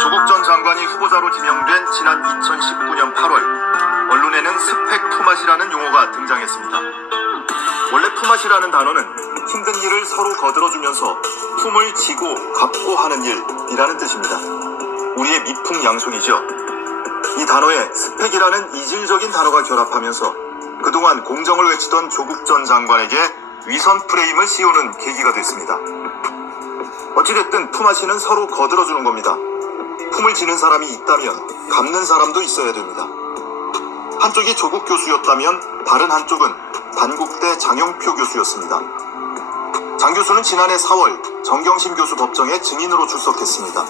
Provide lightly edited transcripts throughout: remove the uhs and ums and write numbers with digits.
조국 전 장관이 후보자로 지명된 지난 2019년 8월, 언론에는 스펙 품앗이라는 용어가 등장했습니다. 원래 품앗이라는 단어는 힘든 일을 서로 거들어주면서 품을 지고 갚고 하는 일이라는 뜻입니다. 우리의 미풍양속이죠. 이 단어에 스펙이라는 이질적인 단어가 결합하면서 그동안 공정을 외치던 조국 전 장관에게 위선 프레임을 씌우는 계기가 됐습니다. 어찌됐든 품앗이는 서로 거들어주는 겁니다. 품을 지는 사람이 있다면 갚는 사람도 있어야 됩니다. 한쪽이 조국 교수였다면 다른 한쪽은 단국대 장영표 교수였습니다. 장 교수는 지난해 4월 정경심 교수 법정에 증인으로 출석했습니다.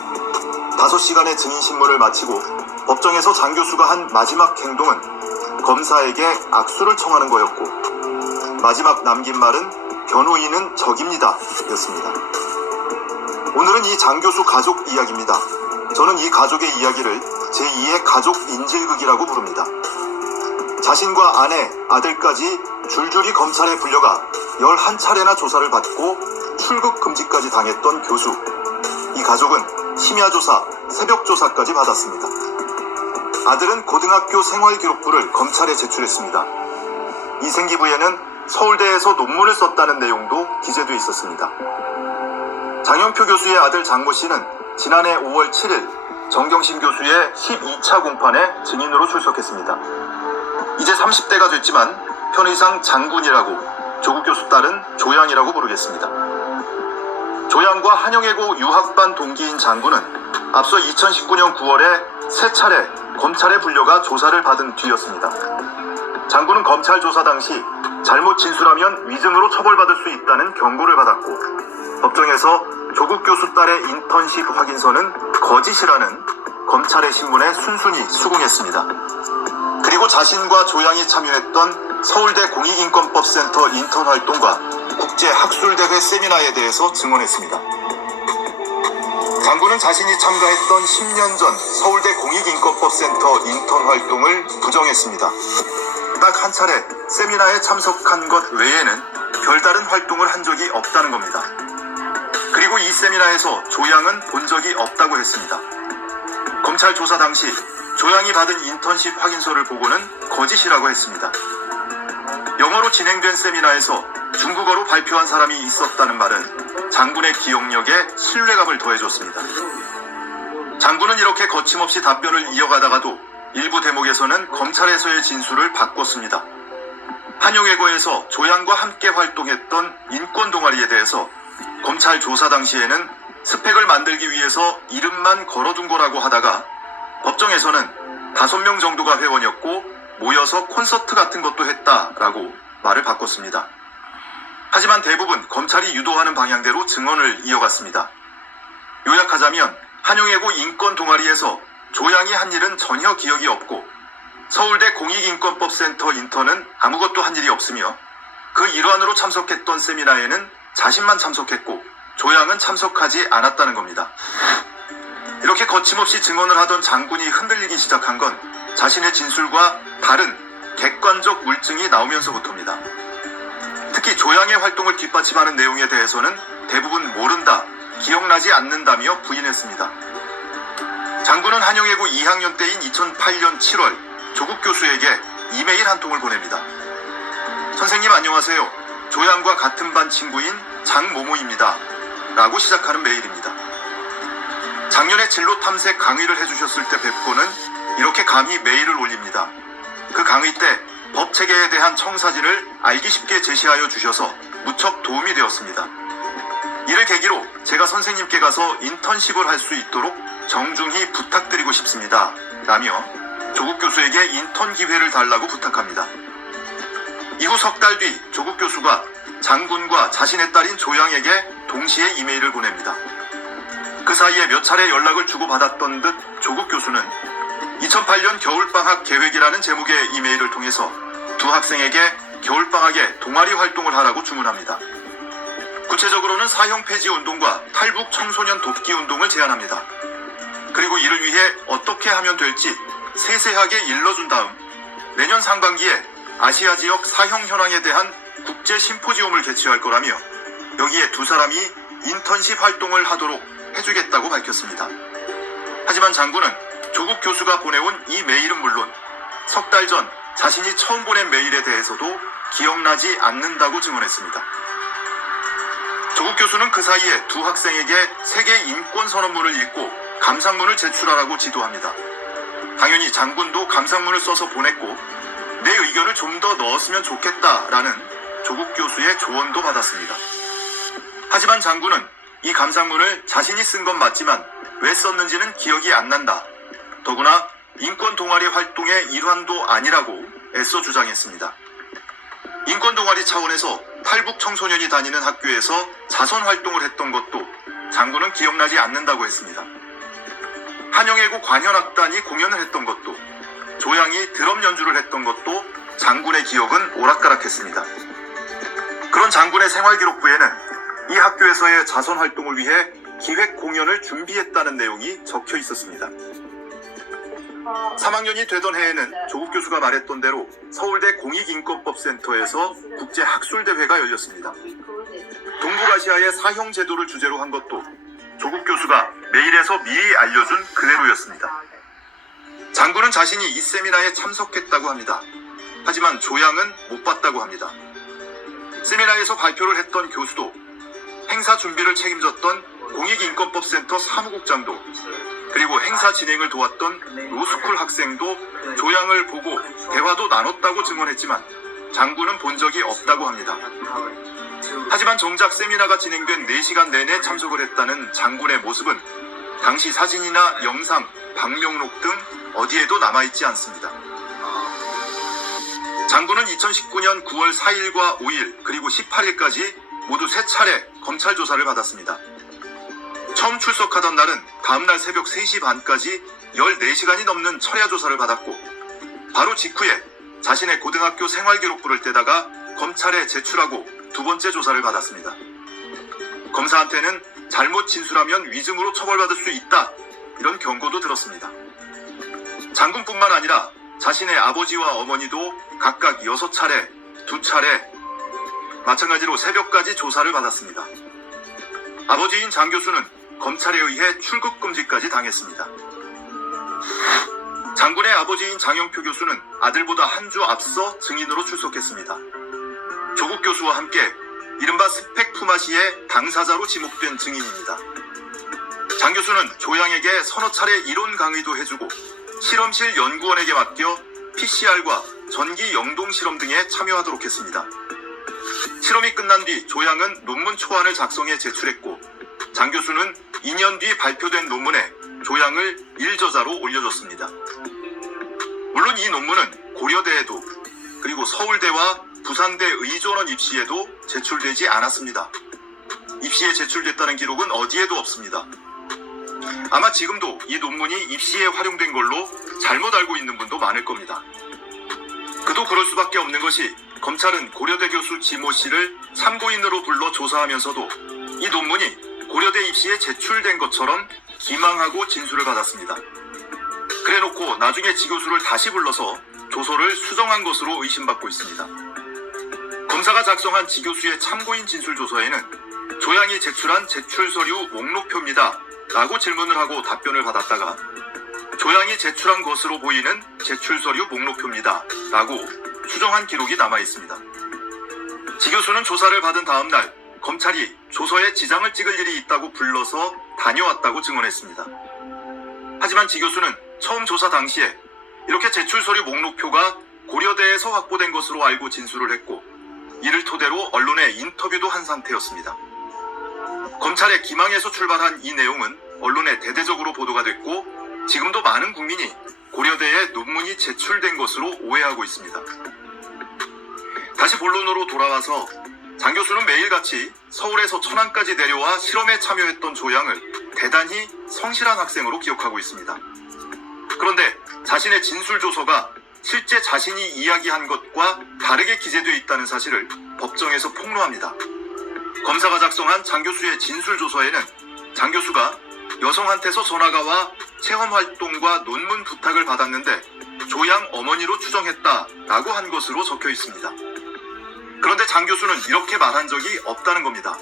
5시간의 증인 신문을 마치고 법정에서 장 교수가 한 마지막 행동은 검사에게 악수를 청하는 거였고, 마지막 남긴 말은 변호인은 적입니다 였습니다. 오늘은 이 장 교수 가족 이야기입니다. 저는 이 가족의 이야기를 제2의 가족 인질극이라고 부릅니다. 자신과 아내, 아들까지 줄줄이 검찰에 불려가 11차례나 조사를 받고 출국 금지까지 당했던 교수. 이 가족은 심야조사, 새벽조사까지 받았습니다. 아들은 고등학교 생활기록부를 검찰에 제출했습니다. 이 생기부에는 서울대에서 논문을 썼다는 내용도 기재돼 있었습니다. 장영표 교수의 아들 장모 씨는 지난해 5월 7일 정경심 교수의 12차 공판에 증인으로 출석했습니다. 이제 30대가 됐지만 편의상 장군이라고, 조국 교수 딸은 조양이라고 부르겠습니다. 조양과 한영애고 유학반 동기인 장군은 앞서 2019년 9월에 3차례 검찰에 불려가 조사를 받은 뒤였습니다. 장군은 검찰 조사 당시 잘못 진술하면 위증으로 처벌받을 수 있다는 경고를 받았고, 법정에서 조국 교수 딸의 인턴십 확인서는 거짓이라는 검찰의 신문에 순순히 수긍했습니다. 그리고 자신과 조양이 참여했던 서울대 공익인권법센터 인턴 활동과 국제학술대회 세미나에 대해서 증언했습니다. 장군은 자신이 참가했던 10년 전 서울대 공익인권법센터 인턴 활동을 부정했습니다. 딱 한 차례 세미나에 참석한 것 외에는 별다른 활동을 한 적이 없다는 겁니다. 그리고 이 세미나에서 조양은 본 적이 없다고 했습니다. 검찰 조사 당시 조양이 받은 인턴십 확인서를 보고는 거짓이라고 했습니다. 영어로 진행된 세미나에서 중국어로 발표한 사람이 있었다는 말은 장군의 기억력에 신뢰감을 더해줬습니다. 장군은 이렇게 거침없이 답변을 이어가다가도 일부 대목에서는 검찰에서의 진술을 바꿨습니다. 한영애고에서 조양과 함께 활동했던 인권 동아리에 대해서 검찰 조사 당시에는 스펙을 만들기 위해서 이름만 걸어둔 거라고 하다가 법정에서는 5명 정도가 회원이었고 모여서 콘서트 같은 것도 했다라고 말을 바꿨습니다. 하지만 대부분 검찰이 유도하는 방향대로 증언을 이어갔습니다. 요약하자면 한영애고 인권 동아리에서 조양이 한 일은 전혀 기억이 없고, 서울대 공익인권법센터 인턴은 아무것도 한 일이 없으며, 그 일환으로 참석했던 세미나에는 자신만 참석했고 조양은 참석하지 않았다는 겁니다. 이렇게 거침없이 증언을 하던 장군이 흔들리기 시작한 건 자신의 진술과 다른 객관적 물증이 나오면서부터입니다. 특히 조양의 활동을 뒷받침하는 내용에 대해서는 대부분 모른다, 기억나지 않는다며 부인했습니다. 장군은 한영애고 2학년 때인 2008년 7월 조국 교수에게 이메일 한 통을 보냅니다. 선생님 안녕하세요. 조양과 같은 반 친구인 장모모입니다. 라고 시작하는 메일입니다. 작년에 진로 탐색 강의를 해주셨을 때 뵙고는 이렇게 감히 메일을 올립니다. 그 강의 때 법 체계에 대한 청사진을 알기 쉽게 제시하여 주셔서 무척 도움이 되었습니다. 이를 계기로 제가 선생님께 가서 인턴십을 할 수 있도록 정중히 부탁드리고 싶습니다. 라며 조국 교수에게 인턴 기회를 달라고 부탁합니다. 이후 석 달 뒤 조국 교수가 장군과 자신의 딸인 조양에게 동시에 이메일을 보냅니다. 그 사이에 몇 차례 연락을 주고받았던 듯 조국 교수는 2008년 겨울방학 계획이라는 제목의 이메일을 통해서 두 학생에게 겨울방학에 동아리 활동을 하라고 주문합니다. 구체적으로는 사형 폐지 운동과 탈북 청소년 돕기 운동을 제안합니다. 그리고 이를 위해 어떻게 하면 될지 세세하게 일러준 다음 내년 상반기에 아시아 지역 사형 현황에 대한 국제 심포지움을 개최할 거라며 여기에 두 사람이 인턴십 활동을 하도록 해주겠다고 밝혔습니다. 하지만 장군은 조국 교수가 보내온 이 메일은 물론 석 달 전 자신이 처음 보낸 메일에 대해서도 기억나지 않는다고 증언했습니다. 조국 교수는 그 사이에 두 학생에게 세계 인권 선언문을 읽고 감상문을 제출하라고 지도합니다. 당연히 장군도 감상문을 써서 보냈고 내 의견을 좀 더 넣었으면 좋겠다라는 조국 교수의 조언도 받았습니다. 하지만 장군은 이 감상문을 자신이 쓴 건 맞지만 왜 썼는지는 기억이 안 난다. 더구나 인권 동아리 활동의 일환도 아니라고 애써 주장했습니다. 인권 동아리 차원에서 탈북 청소년이 다니는 학교에서 자선 활동을 했던 것도 장군은 기억나지 않는다고 했습니다. 한영예고 관현악단이 공연을 했던 것도, 조양이 드럼 연주를 했던 것도 장군의 기억은 오락가락했습니다. 그런 장군의 생활기록부에는 이 학교에서의 자선 활동을 위해 기획 공연을 준비했다는 내용이 적혀 있었습니다. 3학년이 되던 해에는 조국 교수가 말했던 대로 서울대 공익인권법센터에서 국제학술대회가 열렸습니다. 동북아시아의 사형 제도를 주제로 한 것도 조국 교수가 메일에서 미리 알려준 그대로였습니다. 장군은 자신이 이 세미나에 참석했다고 합니다. 하지만 조양은 못 봤다고 합니다. 세미나에서 발표를 했던 교수도, 행사 준비를 책임졌던 공익인권법센터 사무국장도, 그리고 행사 진행을 도왔던 로스쿨 학생도 조양을 보고 대화도 나눴다고 증언했지만 장군은 본 적이 없다고 합니다. 하지만 정작 세미나가 진행된 4시간 내내 참석을 했다는 장군의 모습은 당시 사진이나 영상, 방명록 등 어디에도 남아있지 않습니다. 장군은 2019년 9월 4일과 5일 그리고 18일까지 모두 3차례 검찰 조사를 받았습니다. 처음 출석하던 날은 다음날 새벽 3시 반까지 14시간이 넘는 철야 조사를 받았고, 바로 직후에 자신의 고등학교 생활기록부를 떼다가 검찰에 제출하고 두 번째 조사를 받았습니다. 검사한테는 잘못 진술하면 위증으로 처벌받을 수 있다, 이런 경고도 들었습니다. 장군뿐만 아니라 자신의 아버지와 어머니도 각각 6차례, 2차례 마찬가지로 새벽까지 조사를 받았습니다. 아버지인 장 교수는 검찰에 의해 출국금지까지 당했습니다. 장군의 아버지인 장영표 교수는 아들보다 한 주 앞서 증인으로 출석했습니다. 조국 교수와 함께 이른바 스펙 품앗이의 당사자로 지목된 증인입니다. 장 교수는 조양에게 서너 차례 이론 강의도 해주고 실험실 연구원에게 맡겨 PCR과 전기 영동 실험 등에 참여하도록 했습니다. 실험이 끝난 뒤 조양은 논문 초안을 작성해 제출했고, 장 교수는 2년 뒤 발표된 논문에 조양을 일저자로 올려줬습니다. 물론 이 논문은 고려대에도, 그리고 서울대와 부산대 의존원 입시에도 제출되지 않았습니다. 입시에 제출됐다는 기록은 어디에도 없습니다. 아마 지금도 이 논문이 입시에 활용된 걸로 잘못 알고 있는 분도 많을 겁니다. 그도 그럴 수밖에 없는 것이, 검찰은 고려대 교수 지모 씨를 참고인으로 불러 조사하면서도 이 논문이 고려대 입시에 제출된 것처럼 기망하고 진술을 받았습니다. 그래놓고 나중에 지 교수를 다시 불러서 조서를 수정한 것으로 의심받고 있습니다. 검사가 작성한 지 교수의 참고인 진술 조서에는 조양이 제출한 제출 서류 목록표입니다 라고 질문을 하고 답변을 받았다가 조양이 제출한 것으로 보이는 제출 서류 목록표입니다 라고 수정한 기록이 남아 있습니다. 지 교수는 조사를 받은 다음 날 검찰이 조서에 지장을 찍을 일이 있다고 불러서 다녀왔다고 증언했습니다. 하지만 지 교수는 처음 조사 당시에 이렇게 제출 서류 목록표가 고려대에서 확보된 것으로 알고 진술을 했고, 이를 토대로 언론에 인터뷰도 한 상태였습니다. 검찰의 기망에서 출발한 이 내용은 언론에 대대적으로 보도가 됐고, 지금도 많은 국민이 고려대에 논문이 제출된 것으로 오해하고 있습니다. 다시 본론으로 돌아와서 장 교수는 매일같이 서울에서 천안까지 내려와 실험에 참여했던 조양을 대단히 성실한 학생으로 기억하고 있습니다. 그런데 자신의 진술 조서가 실제 자신이 이야기한 것과 다르게 기재되어 있다는 사실을 법정에서 폭로합니다. 검사가 작성한 장 교수의 진술 조서에는 장 교수가 여성한테서 전화가 와 체험활동과 논문 부탁을 받았는데 조양 어머니로 추정했다라고 한 것으로 적혀 있습니다. 그런데 장 교수는 이렇게 말한 적이 없다는 겁니다.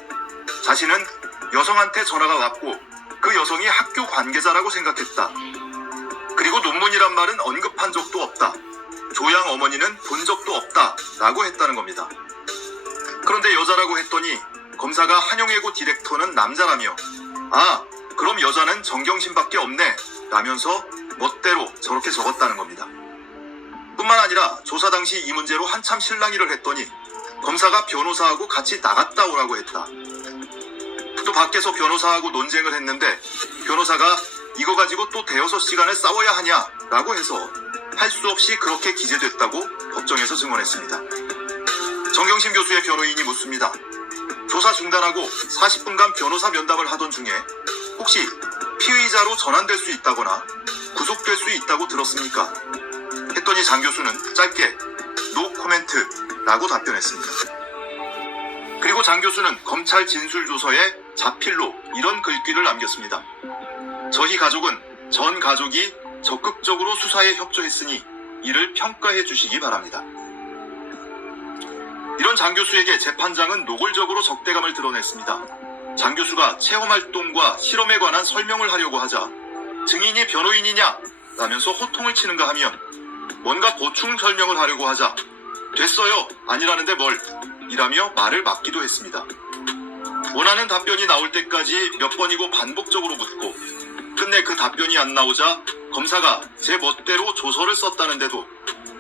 자신은 여성한테 전화가 왔고 그 여성이 학교 관계자라고 생각했다. 그리고 논문이란 말은 언급한 적도 없다. 조양 어머니는 본 적도 없다 라고 했다는 겁니다. 그런데 여자라고 했더니 검사가 한용예고 디렉터는 남자라며 아 그럼 여자는 정경심밖에 없네 라면서 멋대로 저렇게 적었다는 겁니다. 뿐만 아니라 조사 당시 이 문제로 한참 실랑이를 했더니 검사가 변호사하고 같이 나갔다 오라고 했다. 또 밖에서 변호사하고 논쟁을 했는데 변호사가 이거 가지고 또 대여섯 시간을 싸워야 하냐 라고 해서 할 수 없이 그렇게 기재됐다고 법정에서 증언했습니다. 정경심 교수의 변호인이 묻습니다. 조사 중단하고 40분간 변호사 면담을 하던 중에 혹시 피의자로 전환될 수 있다거나 구속될 수 있다고 들었습니까? 했더니 장 교수는 짧게 노 코멘트 라고 답변했습니다. 그리고 장 교수는 검찰 진술조서에 자필로 이런 글귀를 남겼습니다. 저희 가족은 전 가족이 적극적으로 수사에 협조했으니 이를 평가해 주시기 바랍니다. 이런 장 교수에게 재판장은 노골적으로 적대감을 드러냈습니다. 장 교수가 체험활동과 실험에 관한 설명을 하려고 하자 증인이 변호인이냐? 라면서 호통을 치는가 하면 뭔가 보충 설명을 하려고 하자 됐어요 아니라는데 뭘 이라며 말을 막기도 했습니다. 원하는 답변이 나올 때까지 몇 번이고 반복적으로 묻고 끝내 그 답변이 안 나오자 검사가 제 멋대로 조서를 썼다는데도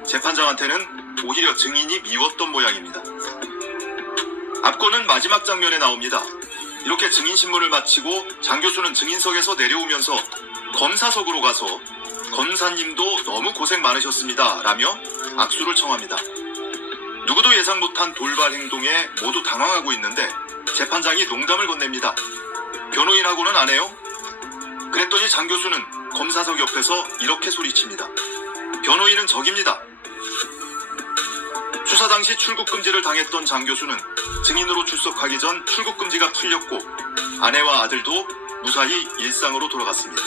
재판장한테는 오히려 증인이 미웠던 모양입니다. 앞거는 마지막 장면에 나옵니다. 이렇게 증인신문을 마치고 장 교수는 증인석에서 내려오면서 검사석으로 가서 검사님도 너무 고생 많으셨습니다 라며 악수를 청합니다. 누구도 예상 못한 돌발 행동에 모두 당황하고 있는데 재판장이 농담을 건넵니다. 변호인하고는 안 해요? 그랬더니 장 교수는 검사석 옆에서 이렇게 소리칩니다. 변호인은 적입니다. 수사 당시 출국금지를 당했던 장 교수는 증인으로 출석하기 전 출국금지가 풀렸고 아내와 아들도 무사히 일상으로 돌아갔습니다.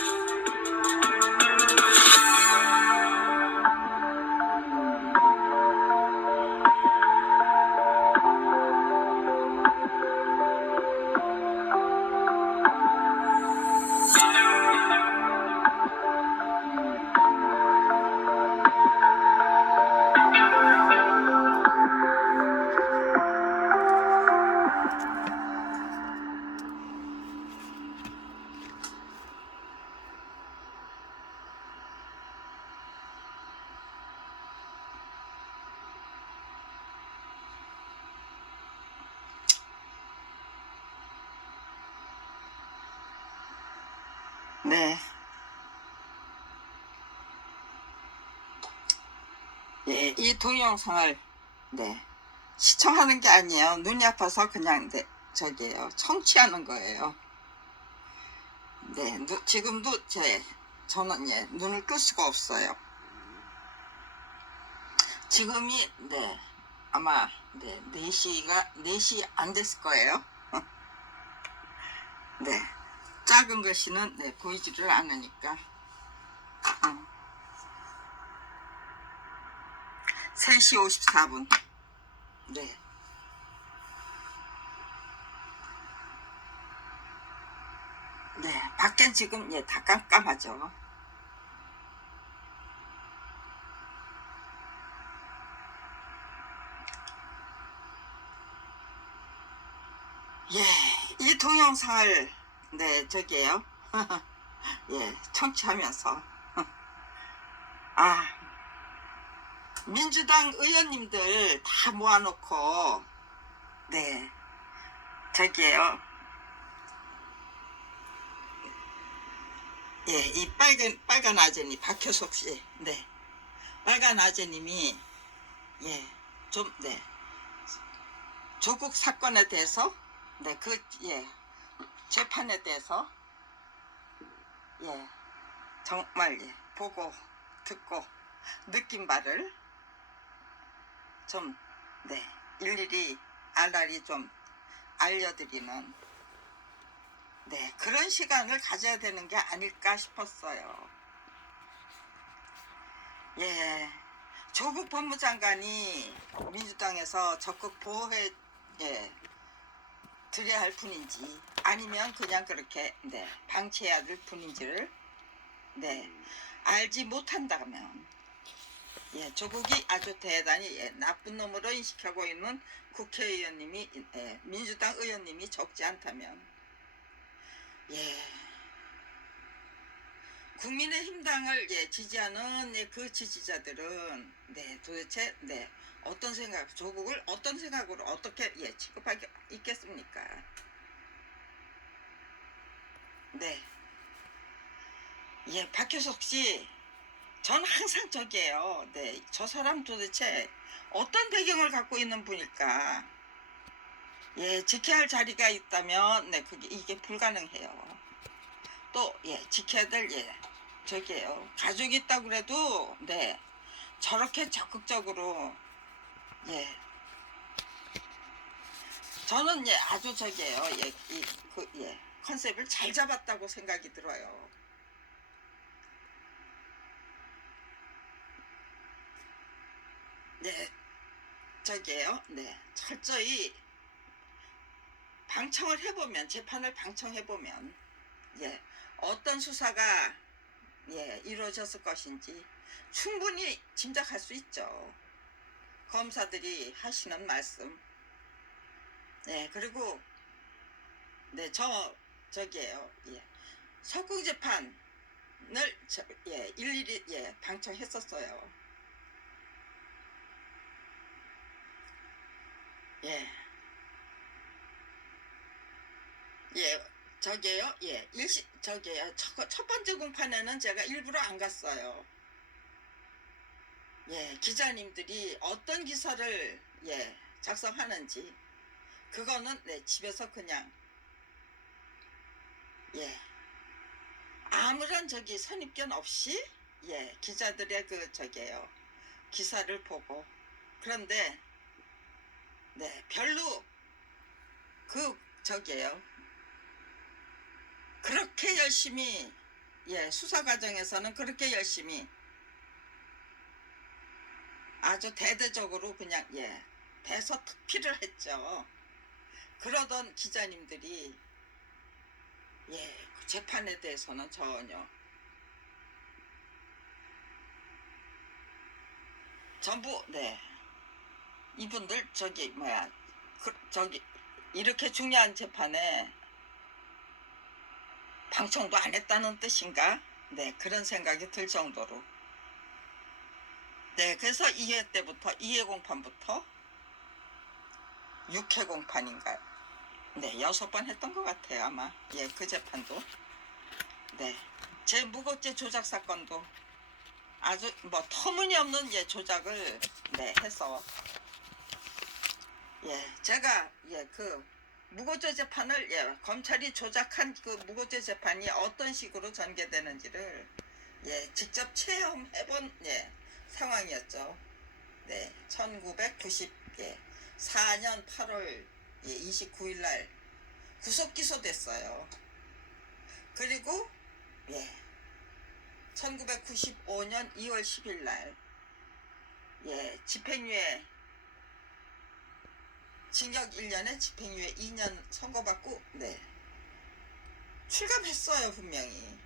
네. 예, 이 동영상을 시청하는 게 아니에요. 눈이 아파서 그냥 저기요 청취하는 거예요. 지금도 저는 눈을 끌 수가 없어요. 지금이 아마 4시 안 됐을 거예요. 작은 글씨는 보이지를 않으니까 3시 54분. 밖엔 지금 다 깜깜하죠. 이 동영상을 저기에요. 청취하면서 민주당 의원님들 다 모아놓고 저기에요. 이 빨간 아재님 박효섭 씨, 빨간 아재님이 좀 조국 사건에 대해서 재판에 대해서 정말 보고 듣고 느낀 바를 좀 일일이 알알이 좀 알려드리는 그런 시간을 가져야 되는 게 아닐까 싶었어요. 조국 법무장관이 민주당에서 적극 보호해 드려야 할 분인지 아니면 그냥 그렇게 네 방치해야 될 뿐인지를 네 알지 못한다면 예 조국이 아주 대단히 예, 나쁜 놈으로 인식하고 있는 국회의원님이 예, 민주당 의원님이 적지 않다면 예 국민의힘당을 예, 지지하는 예, 그 지지자들은 네 도대체 네 어떤 생각 조국을 어떤 생각으로 어떻게 예, 취급하게 있겠습니까? 네. 예, 박효석 씨, 전 항상 저기에요. 네, 저 사람 도대체 어떤 배경을 갖고 있는 분일까? 예, 지켜야 할 자리가 있다면, 네, 이게 불가능해요. 또, 예, 지켜야 될, 예, 저기에요. 가족이 있다고 그래도, 네, 저렇게 적극적으로, 예, 저는, 예, 아주 저기에요. 예, 예, 컨셉을 잘 잡았다고 생각이 들어요. 네, 저기에요. 네, 철저히 방청을 해보면 재판을 방청해보면 예 어떤 수사가 예 이루어졌을 것인지 충분히 짐작할 수 있죠. 검사들이 하시는 말씀. 네 그리고 네 저기에요. 예 석궁 재판을 예 일일이 예 방청했었어요. 예. 예, 저게요. 예, 저게요. 첫 번째 공판에는 제가 일부러 안 갔어요. 예, 기자님들이 어떤 기사를 예 작성하는지 그거는 네 집에서 그냥 예 아무런 저기 선입견 없이 예 기자들의 그 저게요 기사를 보고 그런데 네 별로 그 저게요 그렇게 열심히 예 수사 과정에서는 그렇게 열심히 아주 대대적으로 그냥 예 대서특필을 했죠. 그러던 기자님들이 예 재판에 대해서는 전혀 전부 네 이분들 저기 뭐야 저기 이렇게 중요한 재판에 방청도 안 했다는 뜻인가? 네 그런 생각이 들 정도로 네 그래서 2회 때부터 2회 공판부터 6회 공판인가요? 네 6번 했던 것 같아요 아마 예 그 재판도 네 제 무고죄 조작 사건도 아주 뭐 터무니없는 예 조작을 네 해서 예 제가 예 그 무고죄 재판을 예 검찰이 조작한 그 무고죄 재판이 어떤 식으로 전개되는지를 예 직접 체험해본 예 상황이었죠. 네 1994년 8월 예, 29일 날 구속 기소됐어요. 그리고 예 1995년 2월 10일 날 예 집행유예 징역 1년에 집행유예 2년 선고받고 네 출감했어요 분명히.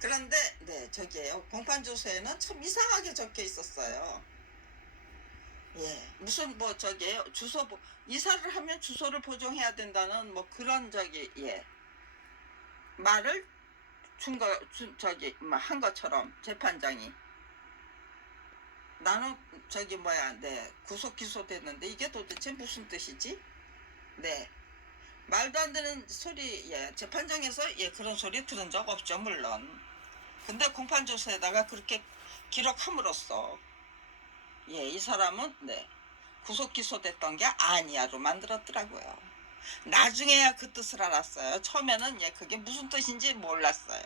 그런데 네 저기에요 공판조서에는 참 이상하게 적혀 있었어요. 예 무슨 뭐 저기에요 주소 이사를 하면 주소를 보정해야 된다는 뭐 그런 저기 예 말을 저기 뭐 한 것처럼 재판장이 나는 저기 뭐야 네 구속 기소됐는데 이게 도대체 무슨 뜻이지? 네 말도 안 되는 소리 예 재판장에서 예 그런 소리 들은 적 없죠 물론. 근데 공판조서에다가 그렇게 기록함으로써 예 이 사람은 네 구속 기소됐던 게 아니야로 만들었더라고요. 나중에야 그 뜻을 알았어요. 처음에는 예 그게 무슨 뜻인지 몰랐어요.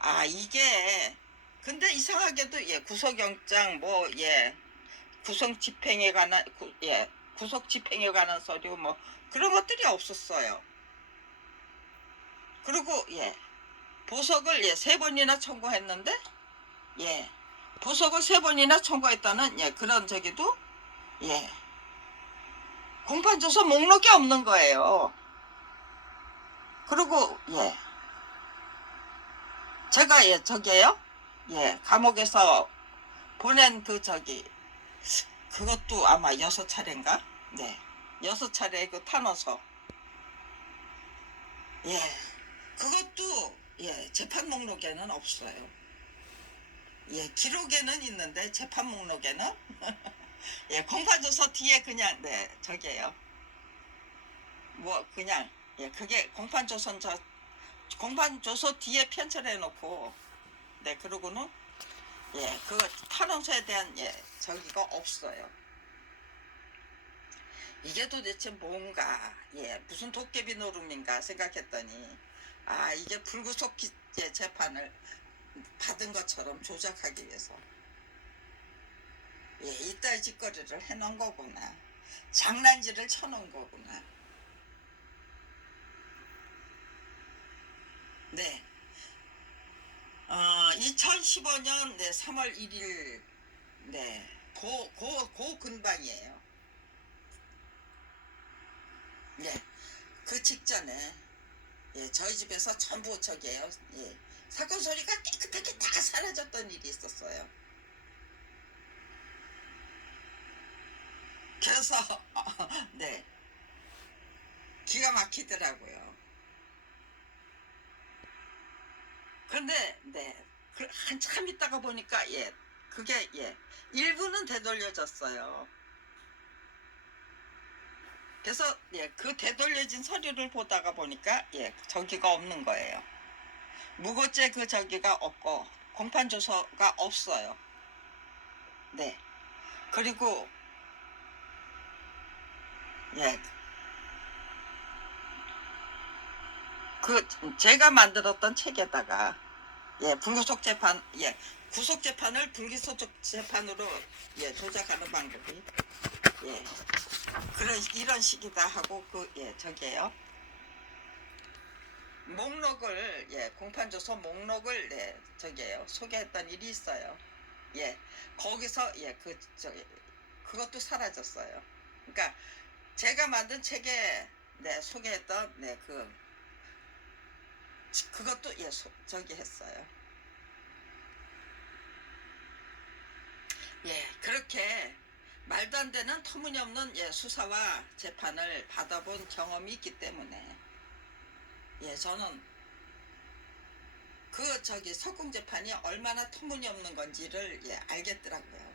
아 이게 근데 이상하게도 예 구속영장 뭐 예 구속 집행에 관한 예 구속 집행에 관한 서류 뭐 그런 것들이 없었어요. 그리고 예 보석을 예 3번이나 청구했는데 예 보석을 3번이나 청구했다는 예 그런 저기도 예 공판 조서 목록이 없는 거예요. 그리고 예, 제가 예 저게요, 예 감옥에서 보낸 그 저기 그것도 아마 6차례인가? 네, 6차례 그 탄원서. 예, 그것도 예 재판 목록에는 없어요. 예, 기록에는 있는데 재판 목록에는 예, 공판조서 뒤에 그냥 네 저기에요. 뭐 그냥 예 그게 공판조서 뒤에 편철해 놓고 네 그러고는 예 그 탄원서에 대한 예 저기가 없어요. 이게 도대체 뭔가 예 무슨 도깨비 노름인가 생각했더니 아 이게 불구속 재판을 받은 것처럼 조작하기 위해서 예 이따위 짓거리를 해놓은 거구나. 장난질을 쳐놓은 거구나. 네. 2015년 네, 3월 1일 네, 고 근방이에요. 네, 그 직전에 예, 저희 집에서 전부 저기에요. 예, 사건 소리가 깨끗하게 다 사라졌던 일이 있었어요. 그래서 네, 기가 막히더라고요. 근데 네, 그 한참 있다가 보니까 예, 그게 예, 일부는 되돌려졌어요. 그래서 예, 그 되돌려진 서류를 보다가 보니까 예, 저기가 없는 거예요. 무고죄 그 저기가 없고 공판조서가 없어요. 네. 그리고 예, 그 제가 만들었던 책에다가 예, 불구속 재판 예, 구속 재판을 불구속 재판으로 예, 조작하는 방법이 예, 그런 이런 식이다 하고 그 예, 저기에요. 목록을 예, 공판조서 목록을 네, 저기에요. 소개했던 일이 있어요. 예, 거기서 예, 그 저기 그것도 사라졌어요. 그러니까 제가 만든 책에 네, 소개했던 네, 그것도 예, 저기 했어요. 예, 그렇게 말도 안 되는 터무니없는 예, 수사와 재판을 받아본 경험이 있기 때문에 예, 저는 그 저기 석궁 재판이 얼마나 터무니없는 건지를 예, 알겠더라고요.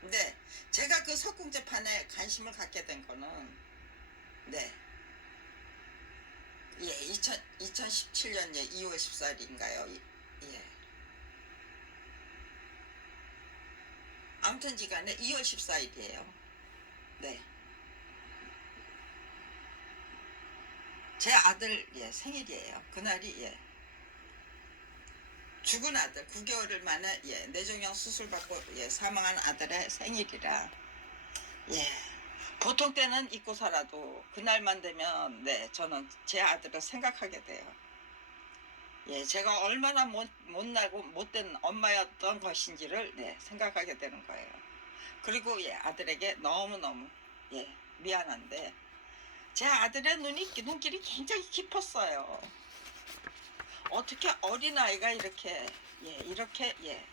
근데 제가 그 석궁 재판에 관심을 갖게 된 거는 네, 예, 2017년 예, 2월 14일인가요? 예. 아무튼 지간에 2월 14일이에요. 네. 제 아들 예, 생일이에요. 그날이 예, 죽은 아들 9개월 만에 예, 뇌종양 수술 받고 예, 사망한 아들의 생일이라 예, 보통 때는 잊고 살아도 그날만 되면 네, 저는 제 아들을 생각하게 돼요. 예, 제가 얼마나 못나고 못된 엄마였던 것인지를 네, 생각하게 되는 거예요. 그리고 예, 아들에게 너무너무 예, 미안한데 제 아들의 눈길이 굉장히 깊었어요. 어떻게 어린아이가 이렇게 예, 이렇게 예,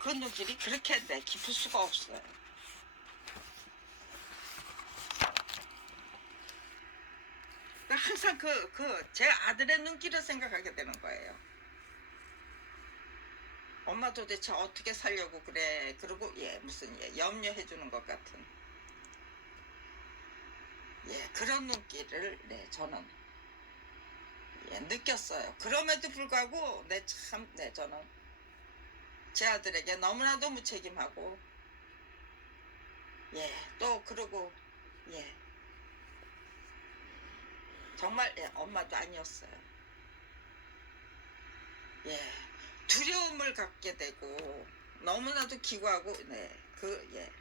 그 눈길이 그렇게 네, 깊을 수가 없어요. 항상 제 아들의 눈길을 생각하게 되는 거예요. 엄마 도대체 어떻게 살려고 그래. 그리고 예, 무슨 예, 염려해 주는 것 같은 예, 그런 눈길을 네, 저는 예, 느꼈어요. 그럼에도 불구하고 네, 저는 제 아들에게 너무나도 무책임하고 예, 또 그러고 예, 정말 예, 엄마도 아니었어요. 예, 두려움을 갖게 되고 너무나도 기구하고 네, 예,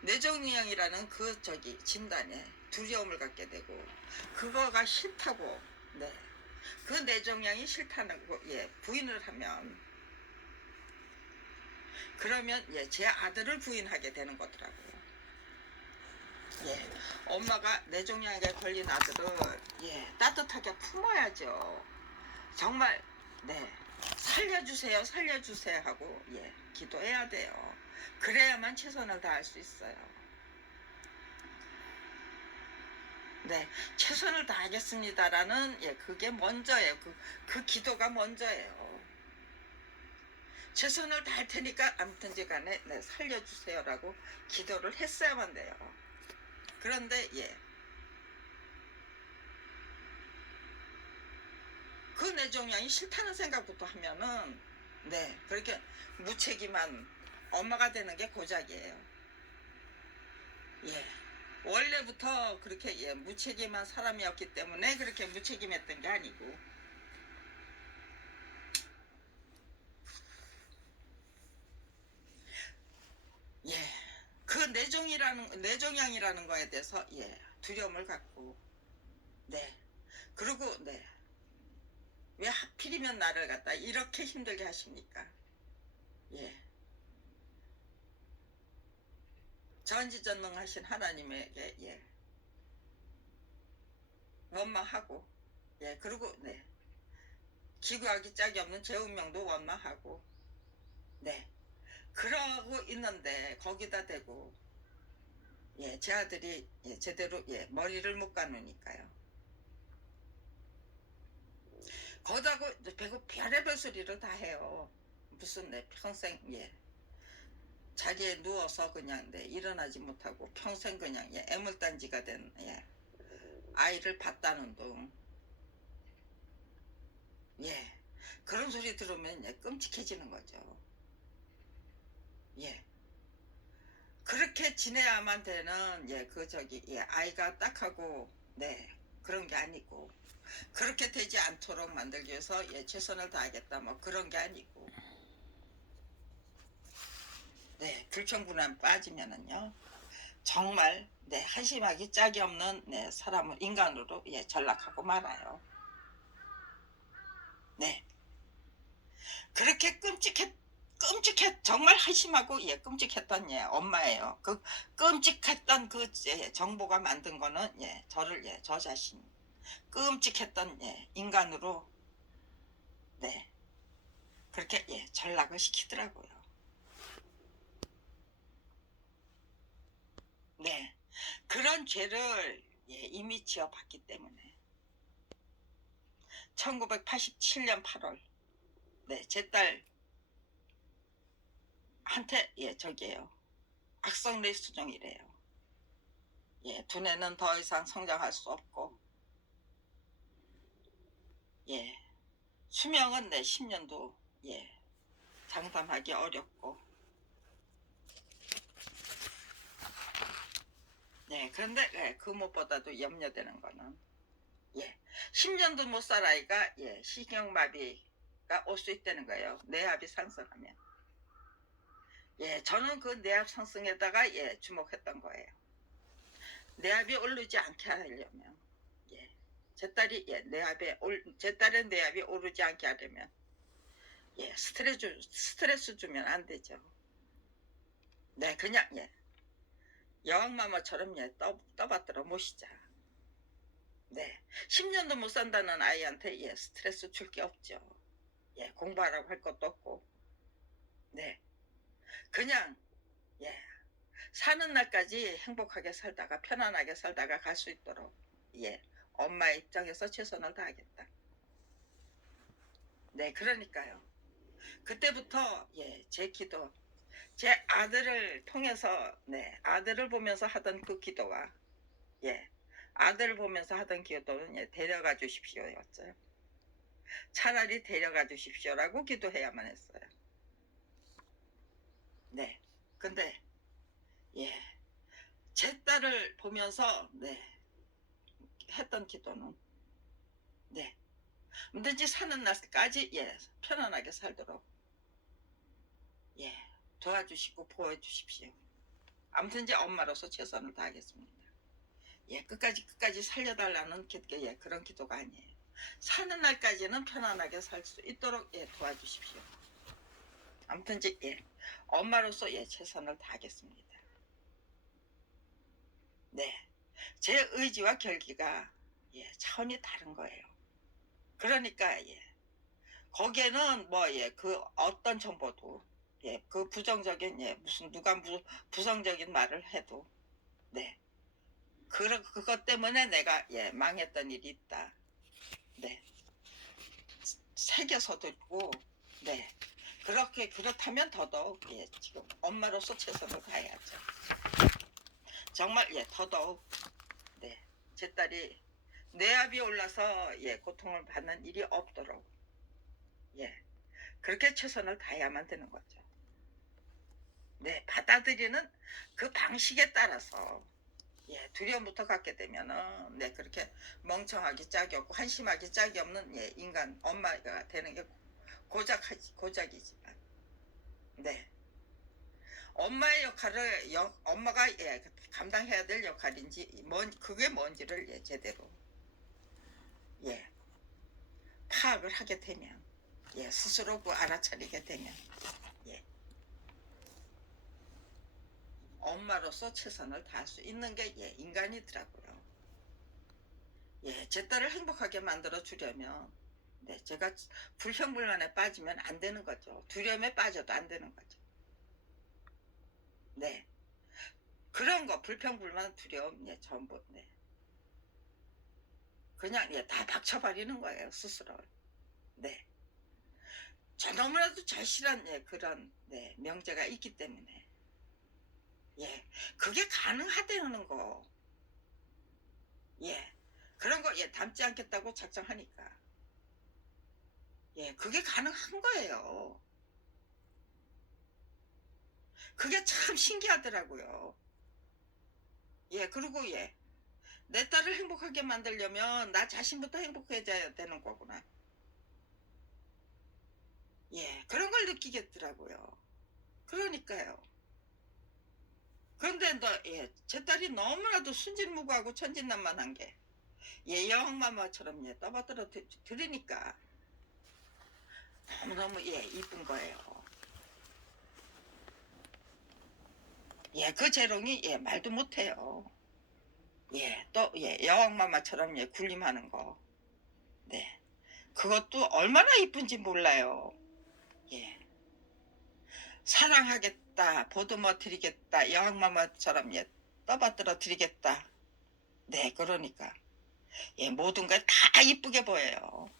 뇌종양이라는 그 저기 진단에 두려움을 갖게 되고 그거가 싫다고 네, 그 뇌종양이 싫다고 예, 부인을 하면 그러면 예, 제 아들을 부인하게 되는 거더라고요. 엄마가 뇌종양에 걸린 아들을 따뜻하게 품어야죠. 정말 살려주세요 살려주세요 하고 기도해야 돼요. 그래야만 최선을 다할 수 있어요. 최선을 다하겠습니다라는 그게 먼저예요. 그 기도가 먼저예요. 최선을 다할 테니까 아무튼지 간에 살려주세요라고 기도를 했어야만 돼요. 그런데 그 뇌종양이 싫다는 생각부터 하면은 그렇게 무책임한 엄마가 되는 게 고작이에요. 원래부터 그렇게 무책임한 사람이었기 때문에 그렇게 무책임했던 게 아니고 그 뇌종양이라는 거에 대해서 두려움을 갖고 그리고 왜 하필이면 나를 갖다 이렇게 힘들게 하십니까? 전지전능하신 하나님에게 원망하고 그리고 기구하기 짝이 없는 제 운명도 원망하고 그러고 있는데 거기다 대고 제 아들이 제대로 머리를 못 가누니까요. 거다고 별의별 소리를 다 해요. 무슨 평생 자리에 누워서 그냥 일어나지 못하고 평생 그냥 애물단지가 된 아이를 봤다는 둥 그런 소리 들으면 끔찍해지는 거죠. 그렇게 지내야만 되는 아이가 딱하고 그런 게 아니고 그렇게 되지 않도록 만들기 위해서 최선을 다하겠다 뭐 그런 게 아니고 불평분한 빠지면은요 정말 한심하기 짝이 없는 사람을 인간으로 전락하고 말아요. 그렇게 정말 한심하고 끔찍했던 엄마예요. 그 끔찍했던 그 정보가 만든 거는 저를 저 자신 끔찍했던 인간으로 그렇게 전락을 시키더라고요. 그런 죄를 이미 지어봤기 때문에 1987년 8월 제 딸 한테 저기에요. 악성 뇌수종이래요. 두뇌는 더 이상 성장할 수 없고 수명은 10년도 장담하기 어렵고 그런데 그 무엇보다도 염려되는 거는 10년도 못 살 아이가 신경마비가 올 수 있다는 거예요. 뇌압이 상승하면. 저는 그 뇌압 상승에다가 주목했던 거예요. 뇌압이 오르지 않게 하려면 제 딸의 뇌압이 오르지 않게 하려면 스트레스 주면 안 되죠. 그냥 여왕마마처럼 떠받들어 모시자. 10년도 못 산다는 아이한테 스트레스 줄 게 없죠. 공부하라고 할 것도 없고 그냥 사는 날까지 행복하게 살다가 편안하게 살다가 갈 수 있도록 엄마의 입장에서 최선을 다하겠다. 그러니까요. 그때부터 제 기도 제 아들을 통해서 아들을 보면서 하던 그 기도와 아들을 보면서 하던 기도는 데려가 주십시오였어요. 차라리 데려가 주십시오라고 기도해야만 했어요. 근데 제 딸을 보면서 했던 기도는 언제든지 사는 날까지 편안하게 살도록 도와주시고 보호해주십시오. 아무튼지 엄마로서 최선을 다하겠습니다. 끝까지 살려달라는 그런 기도가 아니에요. 사는 날까지는 편안하게 살 수 있도록 도와주십시오. 아무튼지 엄마로서 최선을 다하겠습니다. 제 의지와 결기가 차원이 다른 거예요. 그러니까 거기에는 그 어떤 정보도 그 부정적인 무슨 누가 부정적인 말을 해도 그것 때문에 내가 망했던 일이 있다. 새겨서도 있고 그렇다면 더더욱 지금 엄마로서 최선을 다해야죠. 정말 더더욱 제 딸이 뇌압이 올라서 고통을 받는 일이 없도록 그렇게 최선을 다해야만 되는 거죠. 받아들이는 그 방식에 따라서 두려움부터 갖게 되면은 그렇게 멍청하기 짝이 없고 한심하기 짝이 없는 인간 엄마가 되는 게 고작이지만 엄마의 역할을 엄마가 감당해야 될 역할인지 그게 뭔지를 제대로 파악을 하게 되면 스스로 알아차리게 되면 엄마로서 최선을 다할 수 있는 게 인간이더라고요. 제 딸을 행복하게 만들어 주려면 제가 불평불만에 빠지면 안 되는 거죠. 두려움에 빠져도 안 되는 거죠. 그런 거 불평불만 두려움 전부 그냥 다 박쳐버리는 거예요, 스스로. 저 너무나도 절실한 그런 명제가 있기 때문에 그게 가능하다는 거 그런 거 담지 않겠다고 작정하니까 그게 가능한 거예요. 그게 참 신기하더라고요. 그리고 내 딸을 행복하게 만들려면 나 자신부터 행복해져야 되는 거구나. 그런 걸 느끼겠더라고요. 그러니까요. 그런데 제 딸이 너무나도 순진무구하고 천진난만한 게 여왕마마처럼 떠받들어 들으니까 너무너무 이쁜 거예요. 그 재롱이 말도 못해요. 또 여왕마마처럼 군림하는 거 그것도 얼마나 이쁜지 몰라요. 사랑하겠다, 보듬어 드리겠다, 여왕마마처럼 떠받들어 드리겠다. 그러니까 모든 게 다 이쁘게 보여요.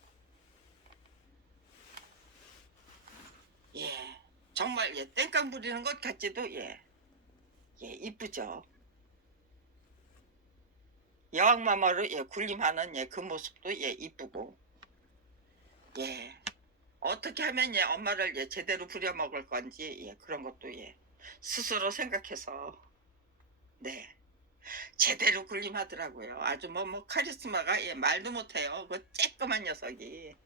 정말 땡깡 부리는 것 같지도 이쁘죠. 여왕마마로 군림하는 그 모습도 이쁘고 어떻게 하면 엄마를 제대로 부려먹을 건지 그런 것도 스스로 생각해서 제대로 군림하더라고요. 아주 카리스마가 말도 못해요. 그 쬐끄만 녀석이.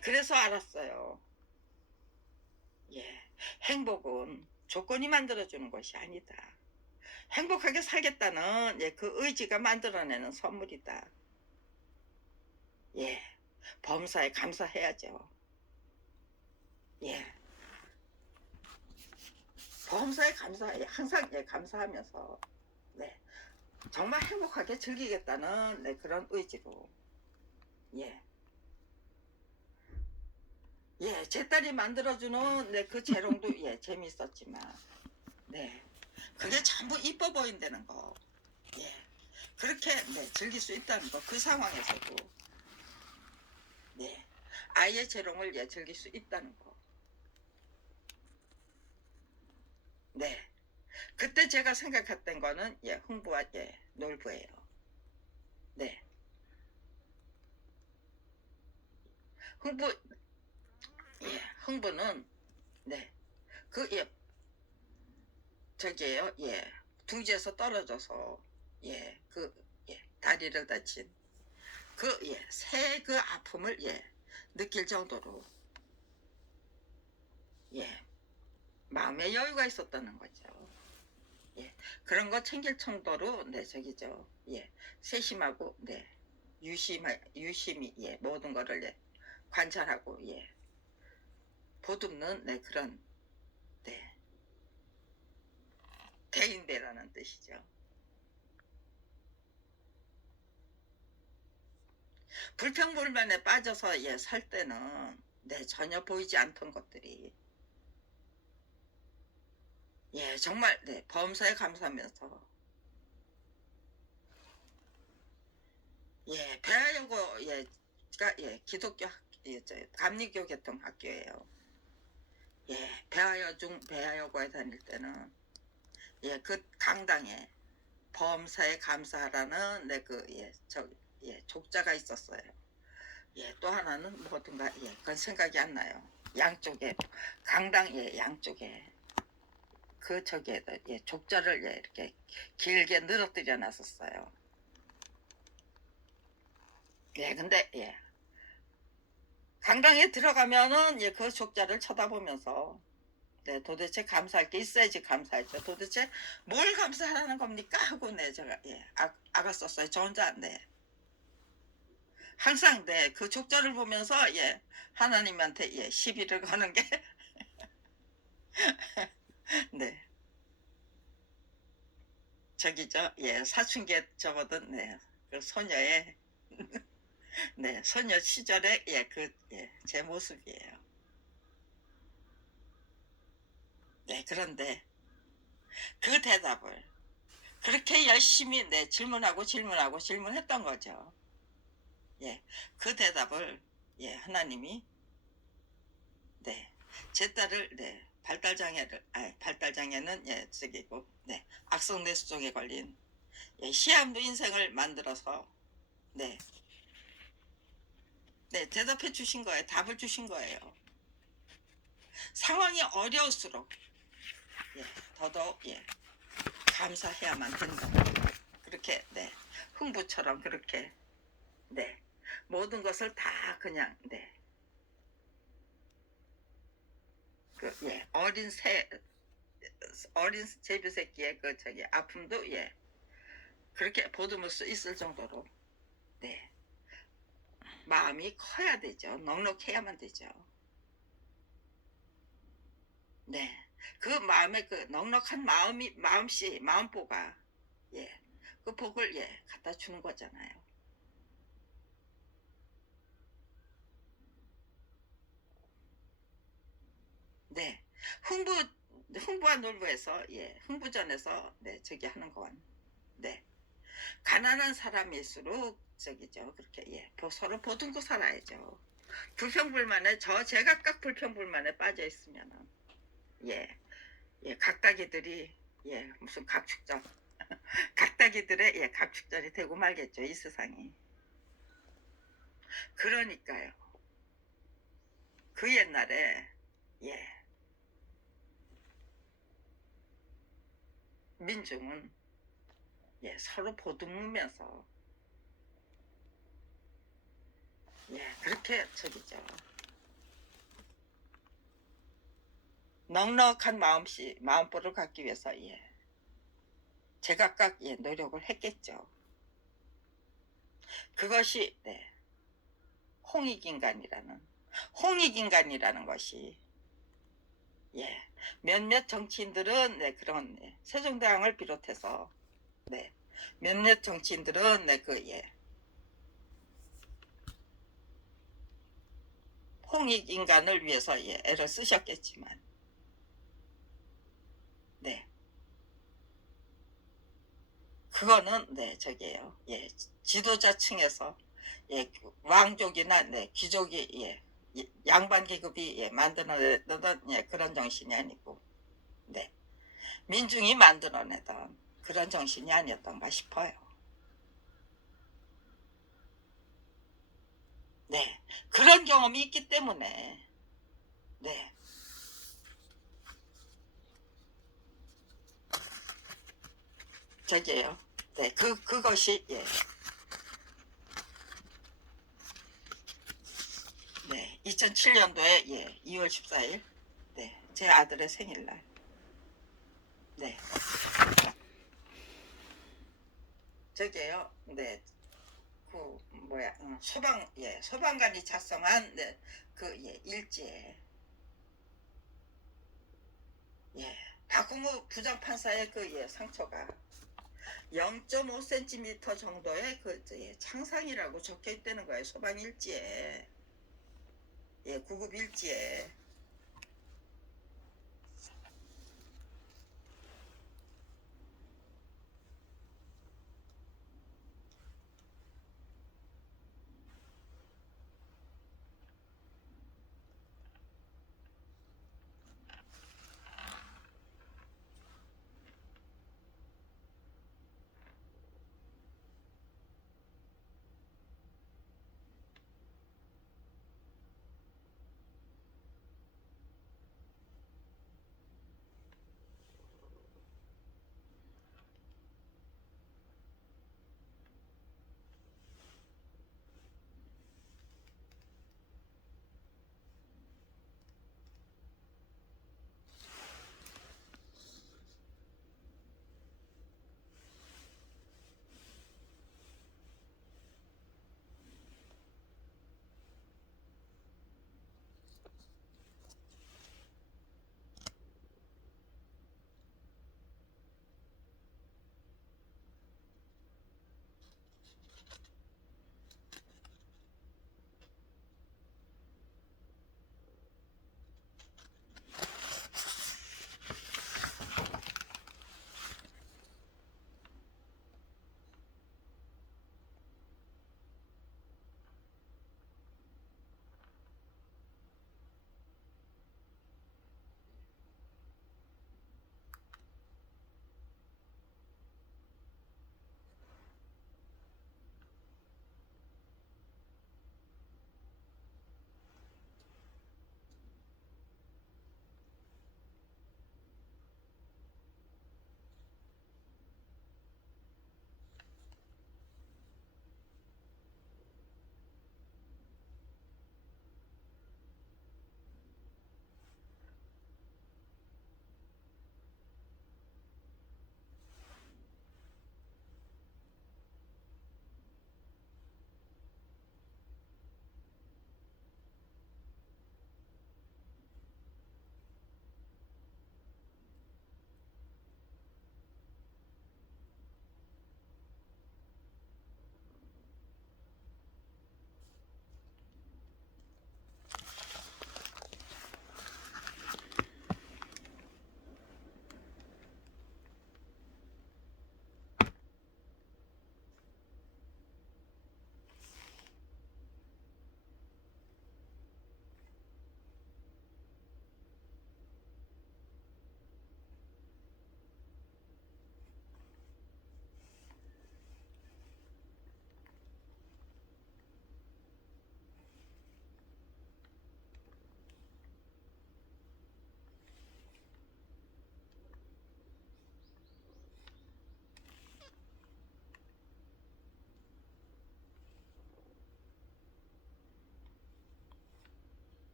그래서 알았어요. 행복은 조건이 만들어주는 것이 아니다. 행복하게 살겠다는 그 의지가 만들어내는 선물이다. 범사에 감사해야죠. 범사에 항상 감사하면서 정말 행복하게 즐기겠다는 그런 의지로 제 딸이 만들어주는 그 재롱도 재밌었지만 그게 전부 이뻐 보인다는 거 그렇게 즐길 수 있다는 거, 그 상황에서도 아이의 재롱을 즐길 수 있다는 거 그때 제가 생각했던 거는 흥부와 놀부예요. 흥부는 그 저기에요. 둥지에서 떨어져서 다리를 다친 새 그 아픔을 느낄 정도로 마음의 여유가 있었다는 거죠. 그런 거 챙길 정도로 저기죠. 세심하고 유심히 모든 거를 관찰하고 보듬는 그런 강당이라는 뜻이죠. 불평불만에 빠져서 살 때는 전혀 보이지 않던 것들이 정말 범사에 감사하면서 배하여고가 기독교 감리교 개통학교예요. 배하여고에 다닐 때는 그 강당에 범사에 감사하라는 족자가 있었어요. 또 하나는 뭐든가 그건 생각이 안 나요. 양쪽에 강당 양쪽에 그 족자를 이렇게 길게 늘어뜨려 놨었어요. 근데 강당에 들어가면은 그 족자를 쳐다보면서 도대체 감사할 게 있어야지 감사했죠. 도대체 뭘 감사하라는 겁니까 하고 제가 알았었어요. 저 혼자 항상 그 족자를 보면서 하나님한테 시비를 거는 게 저기죠. 사춘기에 접어든 그 소녀의 소녀 시절의 제 모습이에요. 그런데 그 대답을 그렇게 열심히 질문했던 거죠. 그 대답을 하나님이 제 딸을 발달장애는 저기고 악성뇌수종에 걸린 시한부 인생을 만들어서 대답해 주신 거예요. 답을 주신 거예요. 상황이 어려울수록 더더욱 감사해야만 된다. 그렇게 흥부처럼 그렇게 모든 것을 다 그냥 어린 제비 새끼의 아픔도 그렇게 보듬을 수 있을 정도로 마음이 커야 되죠. 넉넉해야만 되죠. 그 마음에 그 넉넉한 마음보가 그 복을 갖다 주는 거잖아요. 흥부와 놀부에서 흥부전에서 저기 하는 건 가난한 사람일수록 저기죠. 그렇게 서로 보듬고 살아야죠. 불평불만에 제각각 불평불만에 빠져 있으면은 각다기들이 무슨 각축전 각다기들의 각축전이 되고 말겠죠. 이 세상이. 그러니까요. 그 옛날에 민중은 서로 보듬으면서 그렇게 저기죠. 넉넉한 마음보를 갖기 위해서 제각각 노력을 했겠죠. 그것이 홍익인간이라는 것이 몇몇 정치인들은 그런 세종대왕을 비롯해서 몇몇 정치인들은 홍익인간을 위해서 애를 쓰셨겠지만 그거는 저기에요. 지도자층에서 왕족이나 귀족이 양반 계급이 만들어내던 그런 정신이 아니고 민중이 만들어내던 그런 정신이 아니었던가 싶어요. 그런 경험이 있기 때문에 저기에요. 그것이 2007년도에 2월 14일 제 아들의 생일날 저기에요. 그 뭐야 소방관이 작성한 그 일지에 박홍우 부장판사의 그 예, 상처가 0.5cm 정도의 그 예, 창상이라고 적혀 있다는 거예요. 소방일지에. 예, 구급일지에.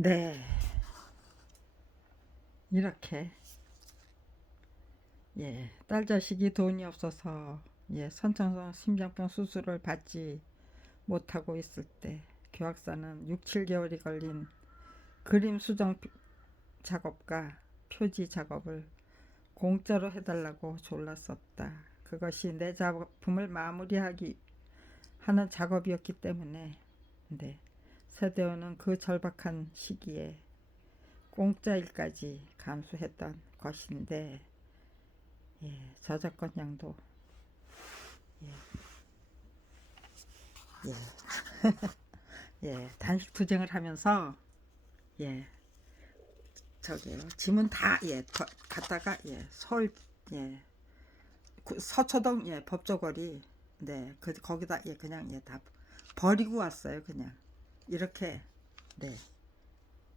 네, 이렇게 딸 자식이 돈이 없어서 선천성 심장병 수술을 받지 못하고 있을 때 교학사는 6, 7개월이 걸린 그림 수정 작업과 표지 작업을 공짜로 해달라고 졸랐었다. 그것이 내 작품을 마무리하기 하는 작업이었기 때문에 세대원은 그 절박한 시기에 공짜 일까지 감수했던 것인데 저작권량도 단식 투쟁을 하면서 저기요 지문 다 갖다가 서울 서초동 법조거리 거기다 그냥 다 버리고 왔어요. 그냥 이렇게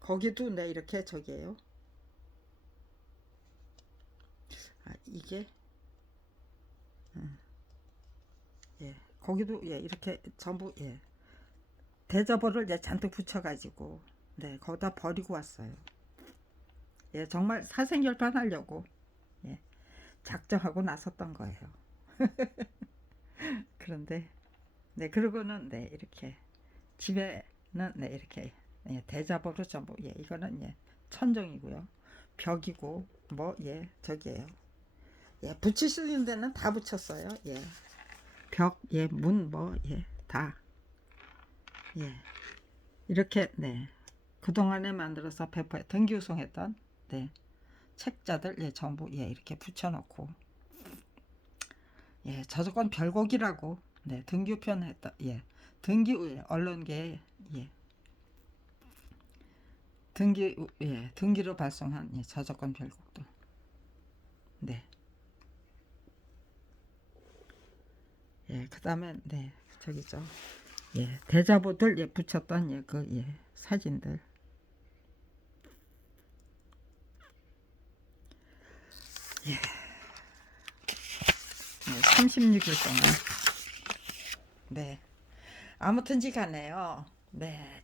거기도 이렇게 저기예요. 이게 거기도 이렇게 전부 대저보를 잔뜩 붙여가지고 거기다 버리고 왔어요. 정말 사생결판 하려고 작정하고 나섰던 거예요. 그런데 그러고는 이렇게 집에는 이렇게 대자보로 전부 이거는 천정이고요. 벽이고 뭐 저기예요. 붙일 수 있는 데는 다 붙였어요. 벽, 문 뭐 다 이렇게 그동안에 만들어서 배포해 등기우송했던 책자들 전부 이렇게 붙여놓고 저작권 별곡이라고 등기우편 했다. 등기 언론계에 등기로 발송한 저작권 별곡도 그 다음에 저기죠 대자보들 붙였던 그 사진들 36일 동안 아무튼지 간에요.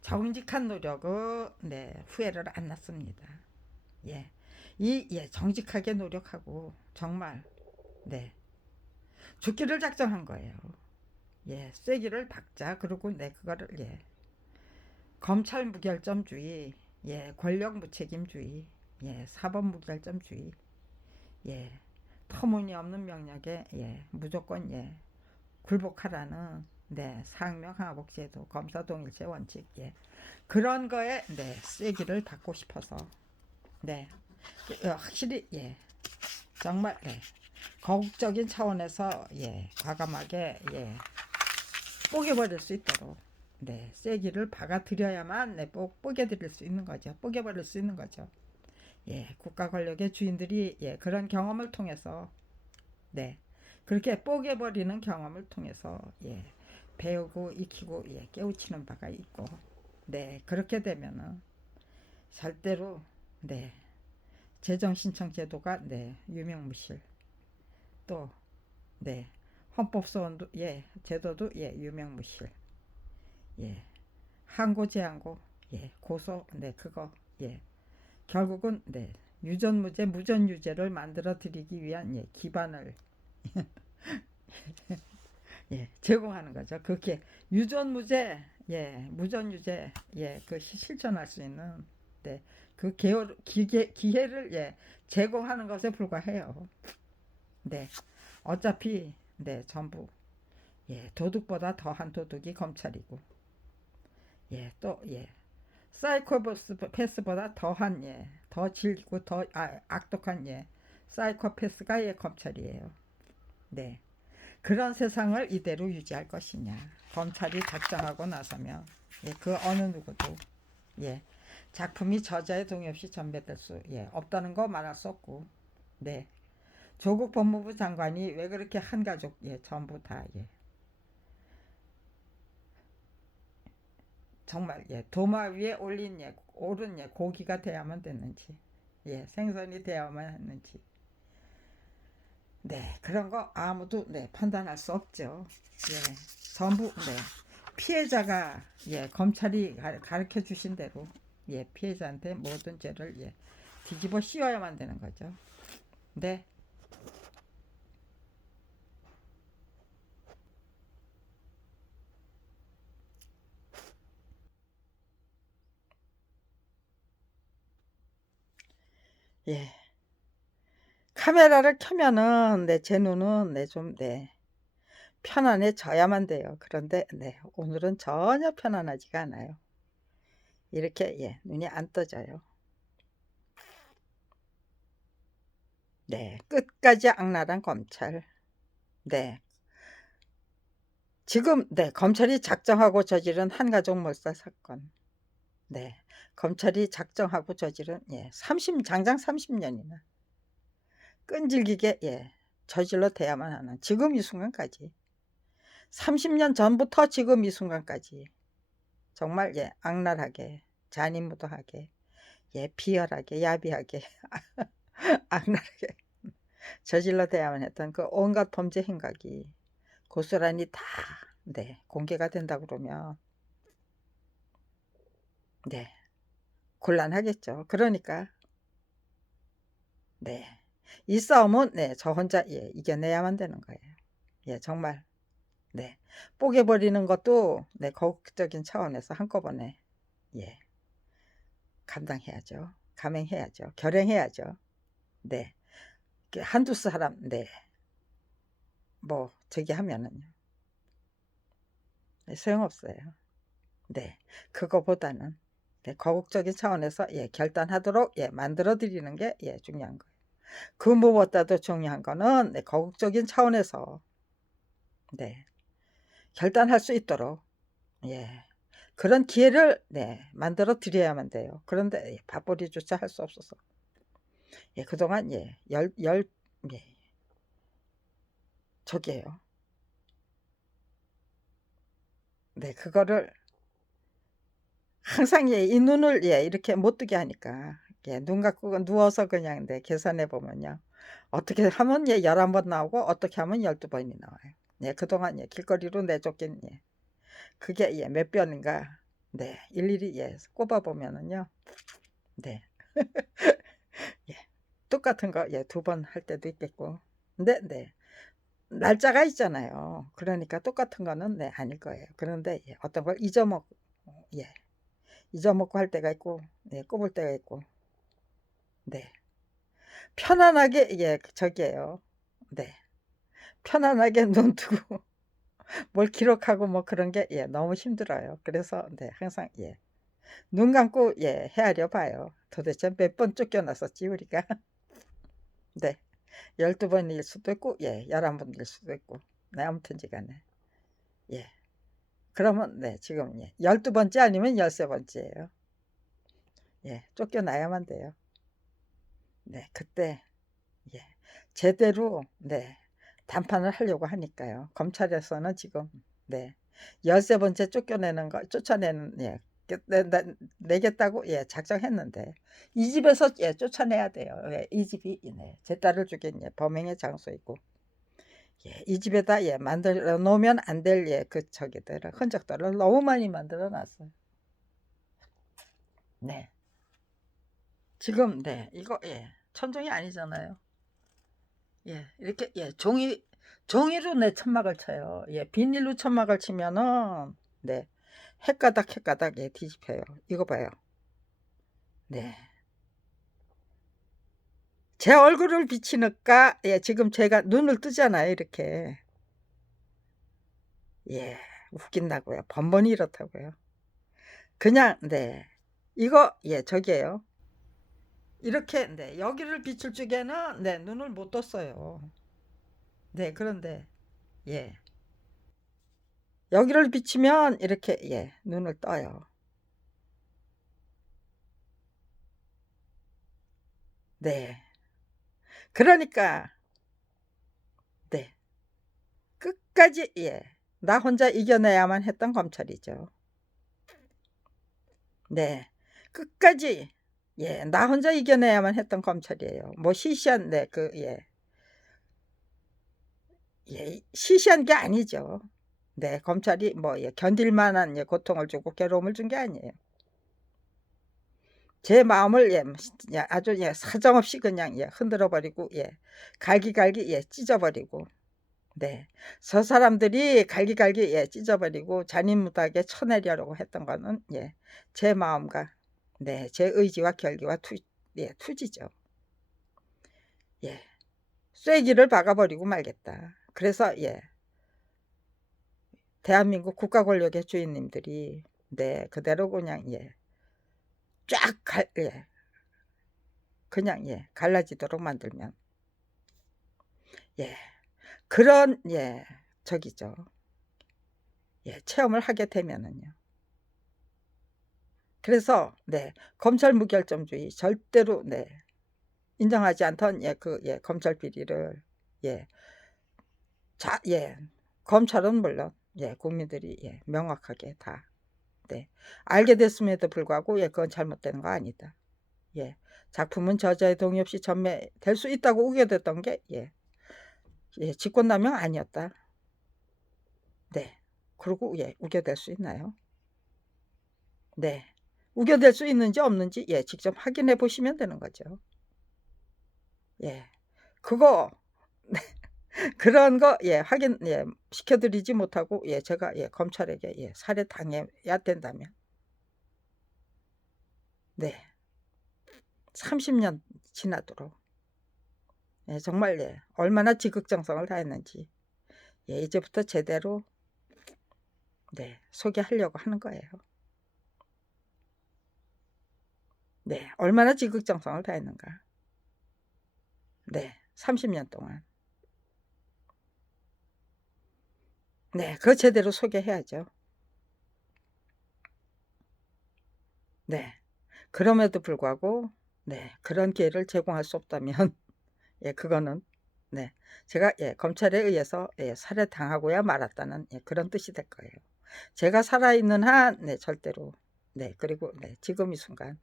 정직한 노력은 후회를 안 났습니다. 정직하게 노력하고 정말 죽기를 작정한 거예요. 쐐기를 박자. 그리고 그거를 검찰 무결점주의, 권력 무책임주의, 사법 무결점주의, 터무니없는 명령에 무조건 굴복하라는 상명하복제도, 검사동일체 원칙 그런 거에 쐐기를 박고 싶어서 확실히 정말 거국적인 차원에서 과감하게 뽀개버릴 수 있도록 쐐기를 박아드려야만 뽀개드릴 수 있는 거죠. 뽀개버릴 수 있는 거죠. 국가 권력의 주인들이 그런 경험을 통해서 그렇게 뽀개버리는 경험을 통해서 배우고 익히고 깨우치는 바가 있고 그렇게 되면은 절대로 재정신청 제도가 유명무실 또 헌법소원도 제도도 유명무실 항고 제항고 고소 그거 결국은 유전무죄 무전유죄를 만들어 드리기 위한 기반을 제공하는 거죠. 그렇게 유전무죄 무전유죄 그 실천할 수 있는 그 기회를 제공하는 것에 불과해요. 어차피 전부 도둑보다 더한 도둑이 검찰이고 또 사이코패스보다 더한 더 질기고 더 악독한 사이코패스가 검찰이에요. 그런 세상을 이대로 유지할 것이냐. 검찰이 작정하고 나서면 그 어느 누구도 작품이 저자의 동의 없이 전배될 수 없다는 거 말할 수 없고 조국 법무부 장관이 왜 그렇게 한 가족 전부 다 정말 도마 위에 오른 고기가 돼야만 됐는지 생선이 되어야만 했는지 그런 거 아무도 판단할 수 없죠. 전부 피해자가 검찰이 가르쳐 주신 대로 예, 피해자한테 모든 죄를 예, 뒤집어 씌워야만 되는 거죠. 네. 예. 카메라를 켜면은 제 눈은 좀 편안해져야만 돼요. 그런데 오늘은 전혀 편안하지가 않아요. 이렇게 눈이 안 떠져요. 끝까지 악랄한 검찰. 지금 검찰이 작정하고 저지른 한가족 몰살 사건. 검찰이 작정하고 저지른 장장 30년이나 끈질기게 저질러 대야만 하는 지금 이 순간까지 30년 전부터 지금 이 순간까지 정말 악랄하게 잔인무도하게 비열하게 야비하게 악랄하게 저질러 대야만 했던 그 온갖 범죄 행각이 고스란히 다 공개가 된다 그러면 곤란하겠죠. 그러니까 이 싸움은 저 혼자 이겨내야만 되는 거예요. 정말 뽀개버리는 것도 거국적인 차원에서 한꺼번에 감당해야죠. 감행해야죠. 결행해야죠. 한두 사람 뭐 저기 하면은요 소용없어요. 그거보다는 거국적인 차원에서 결단하도록 만들어 드리는 게 중요한 거예요. 그 무엇보다도 중요한 거는 거국적인 차원에서 결단할 수 있도록 그런 기회를 만들어 드려야만 돼요. 그런데 밥벌이조차 할 수 없어서 그동안 저기예요. 그거를 항상 이 눈을 이렇게 못 뜨게 하니까 눈 감고 누워서 그냥 계산해 보면요. 어떻게 하면 11번 나오고 어떻게 하면 12번이 나와요. 그동안 길거리로 내쫓긴 그게 몇 변인가 일일이 꼽아 보면은요. 똑같은 거 2번 할 때도 있겠고. 근데 날짜가 있잖아요. 그러니까 똑같은 거는 아닐 거예요. 그런데 어떤 걸 잊어먹고 할 때가 있고 꼽을 때가 있고 편안하게 저기예요. 편안하게 눈 뜨고 뭘 기록하고 뭐 그런 게 너무 힘들어요. 그래서 항상 눈 감고 헤아려 봐요. 도대체 몇 번 쫓겨났었지 우리가. 12번일 수도 있고 11번일 수도 있고 아무튼지 간에 그러면 지금 12번째 아니면 13번째예요. 쫓겨나야만 돼요. 그때 제대로 단판을 하려고 하니까요. 검찰에서는 지금 13번째 쫓아내는 내겠다고 작정했는데 이 집에서 쫓아내야 돼요. 이 집이 제 딸을 죽인 범행의 장소이고 이 집에다 만들어 놓으면 안 될 그 저기들 흔적들을 너무 많이 만들어 놨어요. 지금 이거 천정이 아니잖아요. 이렇게 종이로 천막을 쳐요. 비닐로 천막을 치면은 헷가닥 뒤집혀요. 이거 봐요. 제 얼굴을 비치니까 지금 제가 눈을 뜨잖아요. 이렇게 웃긴다고요. 번번이 이렇다고요. 그냥 이거 저기예요. 이렇게 여기를 비출 적에는 눈을 못 떴어요. 그런데 여기를 비치면 이렇게 눈을 떠요. 그러니까 끝까지 나 혼자 이겨내야만 했던 검찰이죠. 끝까지 나 혼자 이겨내야만 했던 검찰이에요. 뭐 시시한 시시한 게 아니죠. 검찰이 뭐 견딜 만한 고통을 주고 괴로움을 준 게 아니에요. 제 마음을 아주 사정없이 그냥 흔들어 버리고 갈기갈기 찢어버리고, 네, 저 사람들이 갈기갈기 찢어버리고 잔인무도하게 쳐내려고 했던 거는 제 마음과 제 의지와 결기와 투지죠. 쐐기를 박아버리고 말겠다. 그래서 대한민국 국가 권력의 주인님들이 그대로 그냥 쫙 그냥 갈라지도록 만들면 그런 저기죠. 체험을 하게 되면은요. 그래서 검찰 무결점주의 절대로 인정하지 않던 검찰 비리를 검찰은 물론 국민들이 명확하게 다 알게 됐음에도 불구하고 그건 잘못되는 거 아니다. 작품은 저자의 동의 없이 전매될 수 있다고 우겨댔던 게 직권남용 아니었다. 그리고 우겨댈 수 있나요? 우겨댈 수 있는지 없는지 직접 확인해 보시면 되는 거죠. 그거 그런 거 확인 시켜드리지 못하고 제가 검찰에게 살해 당해야 된다면 30년 지나도록 정말 얼마나 지극정성을 다했는지 이제부터 제대로 소개하려고 하는 거예요. 얼마나 지극정성을 다했는가. 30년 동안 그거 제대로 소개해야죠. 그럼에도 불구하고 그런 기회를 제공할 수 없다면 그거는 제가 검찰에 의해서 살해당하고야 말았다는 그런 뜻이 될 거예요. 제가 살아있는 한 절대로 그리고 지금 이 순간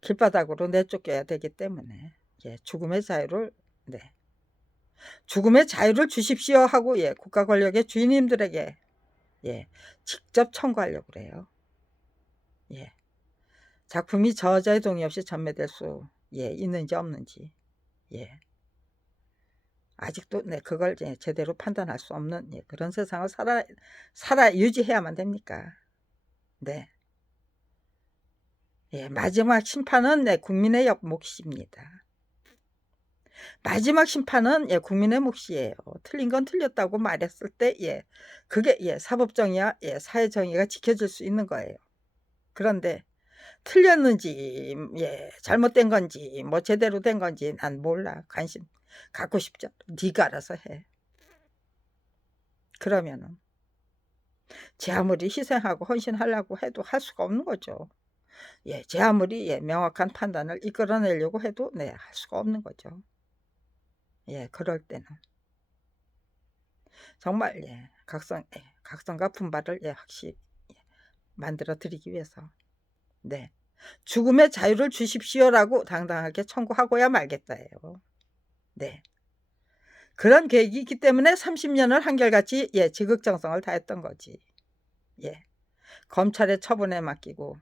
길바닥으로 내쫓겨야 되기 때문에 죽음의 자유를 죽음의 자유를 주십시오 하고 국가 권력의 주인님들에게 직접 청구하려고 그래요. 작품이 저자의 동의 없이 전매될 수 있는지 없는지 아직도 그걸 제대로 판단할 수 없는 그런 세상을 살아 유지해야만 됩니까? 마지막 심판은 국민의 몫입니다. 마지막 심판은 국민의 몫이에요. 틀린 건 틀렸다고 말했을 때 그게 사법정의와 사회정의가 지켜질 수 있는 거예요. 그런데 틀렸는지 잘못된 건지 뭐 제대로 된 건지 난 몰라. 관심 갖고 싶지 않아. 네가 알아서 해. 그러면은 제 아무리 희생하고 헌신하려고 해도 할 수가 없는 거죠. 제 아무리 명확한 판단을 이끌어내려고 해도 할 수가 없는 거죠. 그럴 때는 정말 각성과 분발을 확실히 만들어 드리기 위해서 죽음의 자유를 주십시오라고 당당하게 청구하고야 말겠다예요. 그런 계획이 있기 때문에 30년을 한결같이 지극정성을 다했던 거지. 검찰의 처분에 맡기고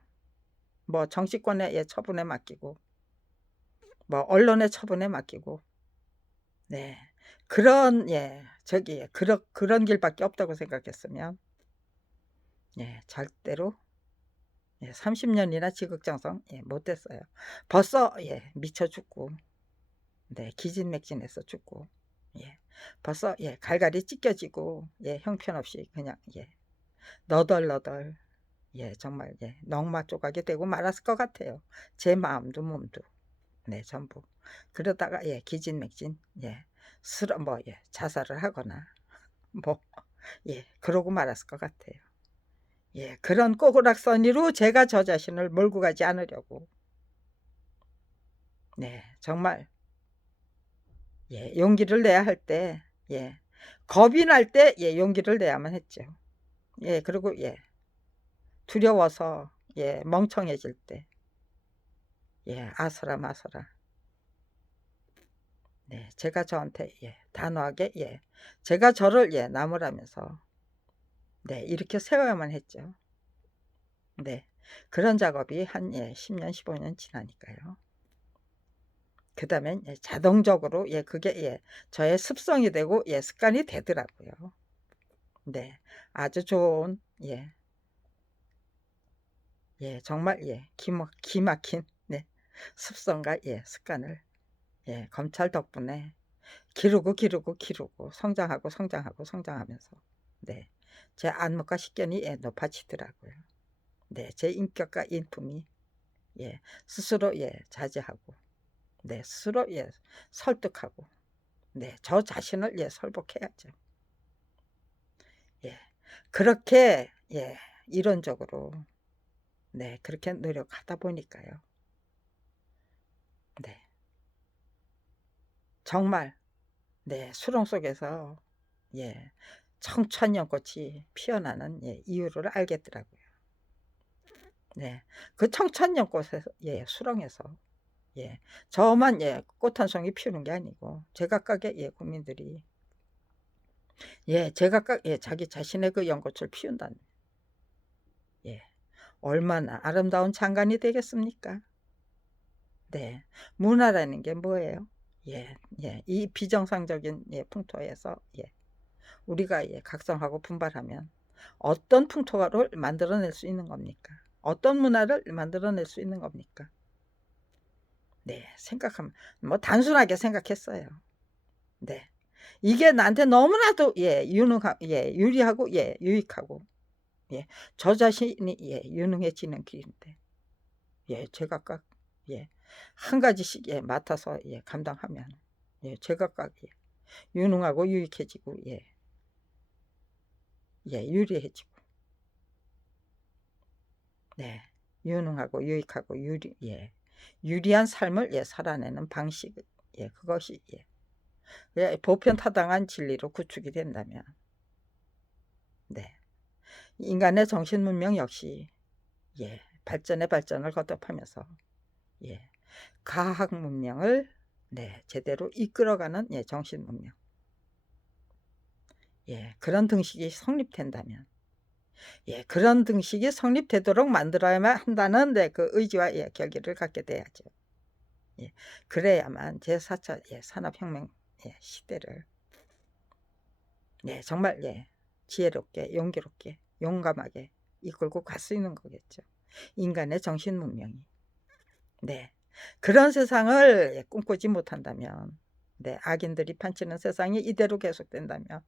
뭐 정치권의 처분에 맡기고 뭐 언론의 처분에 맡기고 그런 그런 길밖에 없다고 생각했으면 절대로 30년이나 지극정성 못했어요. 벌써 미쳐 죽고 기진맥진해서 죽고 벌써 갈갈이 찢겨지고 형편없이 그냥 너덜너덜 정말 넝마 조각이 되고 말았을 것 같아요. 제 마음도 몸도 전부. 그러다가 기진맥진 자살을 하거나 뭐 그러고 말았을 것 같아요. 그런 꼬꾸락서니로 제가 저 자신을 몰고 가지 않으려고 정말 용기를 내야 할 때 겁이 날 때 용기를 내야만 했죠. 그리고 두려워서 멍청해질 때 아서라 마서라 제가 저한테 단호하게 제가 저를 나무라면서 이렇게 세워야만 했죠. 그런 작업이 한 10년 15년 지나니까요. 그 다음에 자동적으로 그게 저의 습성이 되고 습관이 되더라고요. 네, 아주 좋은 정말 기막힌 습성과 습관을 검찰 덕분에 기르고 성장하면서 제 안목과 식견이 높아지더라고요. 제 인격과 인품이 스스로 자제하고 스스로 설득하고 저 자신을 설복해야죠. 그렇게 이론적으로 그렇게 노력하다 보니까요. 정말 수렁 속에서 청천연꽃이 피어나는 이유를 알겠더라고요. 그 청천연꽃에서 수렁에서 저만 꽃 한 송이 피우는 게 아니고 제각각의 국민들이 제각각 자기 자신의 그 연꽃을 피운다는 얼마나 아름다운 장관이 되겠습니까? 문화라는 게 뭐예요? 이 비정상적인 풍토에서 우리가 각성하고 분발하면 어떤 풍토를 만들어낼 수 있는 겁니까? 어떤 문화를 만들어낼 수 있는 겁니까? 생각하면 단순하게 생각했어요. 이게 나한테 너무나도 유리하고 유익하고 저 자신이 유능해지는 길인데 제각각 한 가지씩 맡아서 감당하면 제각각 유능하고 유익해지고 유리해지고 유능하고 유익하고 유리한 삶을 살아내는 방식 그것이 보편타당한 진리로 구축이 된다면 인간의 정신문명 역시 발전을 거듭하면서 과학문명을 제대로 이끌어가는 정신문명 그런 등식이 성립된다면 그런 등식이 성립되도록 만들어야만 한다는 그 의지와 결기를 갖게 돼야죠. 그래야만 제4차 산업혁명 시대를 정말 지혜롭게 용기롭게 용감하게 이끌고 갈 수 있는 거겠죠. 인간의 정신문명이 그런 세상을 꿈꾸지 못한다면 악인들이 판치는 세상이 이대로 계속된다면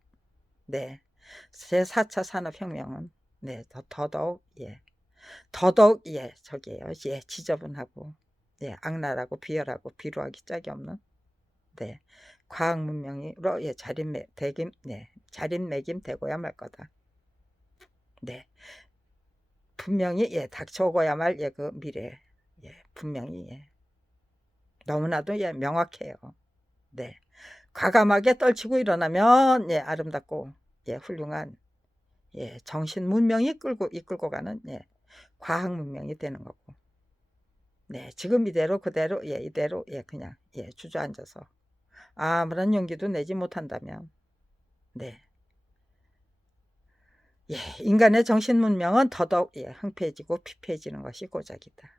제4차 산업혁명은 더더욱 저기에요. 지저분하고 악랄하고 비열하고 비루하기 짝이 없는 과학문명으로 자린매김되고야 말 거다. 분명히 닥쳐오고야 말 그 미래 분명히 너무나도 명확해요. 과감하게 떨치고 일어나면 아름답고 훌륭한 정신 문명이 이끌고 가는 과학 문명이 되는 거고 지금 이대로 그대로 이대로 그냥 주저앉아서 아무런 용기도 내지 못한다면 인간의 정신 문명은 더더욱 황폐해지고 피폐해지는 것이 고작이다.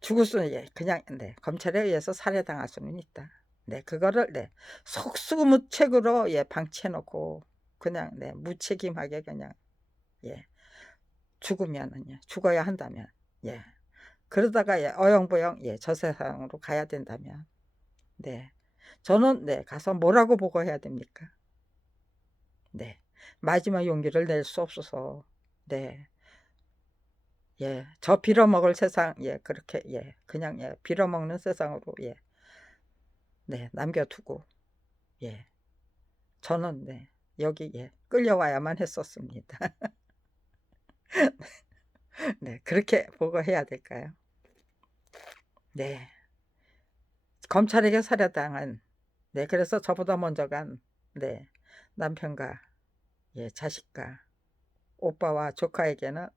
죽을 수는 그냥 검찰에 의해서 살해당할 수는 있다. 그거를 속수무책으로 방치해놓고 그냥 무책임하게 그냥 죽으면은 죽어야 한다면 그러다가 어영부영 저 세상으로 가야 된다면 저는 가서 뭐라고 보고해야 됩니까? 마지막 용기를 낼 수 없어서 저 빌어먹을 세상 그렇게 그냥 빌어먹는 세상으로 남겨두고 저는 여기 끌려와야만 했었습니다. 그렇게 보고해야 될까요? 검찰에게 살해당한 그래서 저보다 먼저 간 남편과 자식과 오빠와 조카에게는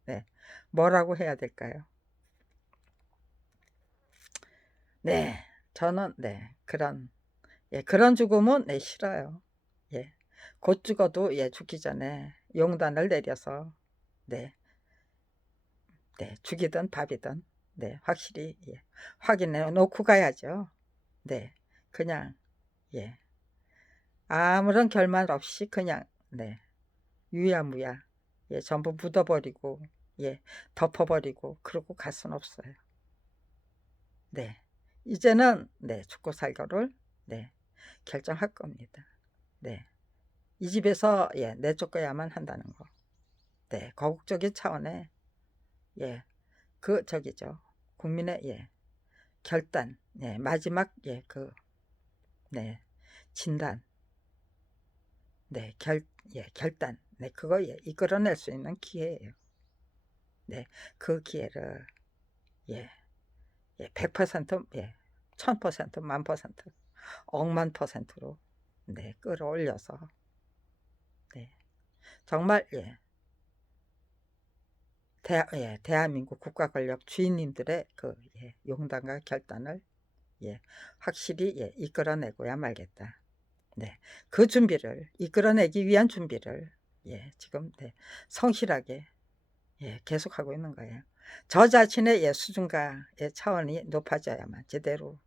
뭐라고 해야 될까요? 저는 그런 죽음은 싫어요. 곧 죽어도 죽기 전에 용단을 내려서 네, 네, 죽이든 밥이든 네, 확실히 예, 확인해 놓고 가야죠. 네, 그냥 예, 아무런 결말 없이 그냥 네, 유야무야 예, 전부 묻어버리고 예, 덮어버리고 그러고 갈 순 없어요. 네, 이제는 네, 죽고 살고를 네, 결정할 겁니다. 네, 이 집에서 예, 내쫓겨야만 한다는 거. 네, 거국적인 차원의 예, 그 저기죠. 국민의 예, 결단, 예, 마지막 예, 그 네, 진단, 네, 예, 결단, 네, 그거 예, 이끌어낼 수 있는 기회예요. 네, 그 기회를 예, 예, 100%, 예, 1000%, 10,000%, 억만 %로 네, 끌어올려서 네, 정말 예, 예, 대한민국 국가 권력 주인님들의 그 예, 용단과 결단을 예, 확실히 예, 이끌어내고야 말겠다. 네, 그 준비를 이끌어내기 위한 준비를 예, 지금 네, 성실하게 예, 계속하고 있는 거예요. 저 자신의 예, 수준과 예, 차원이 높아져야만 제대로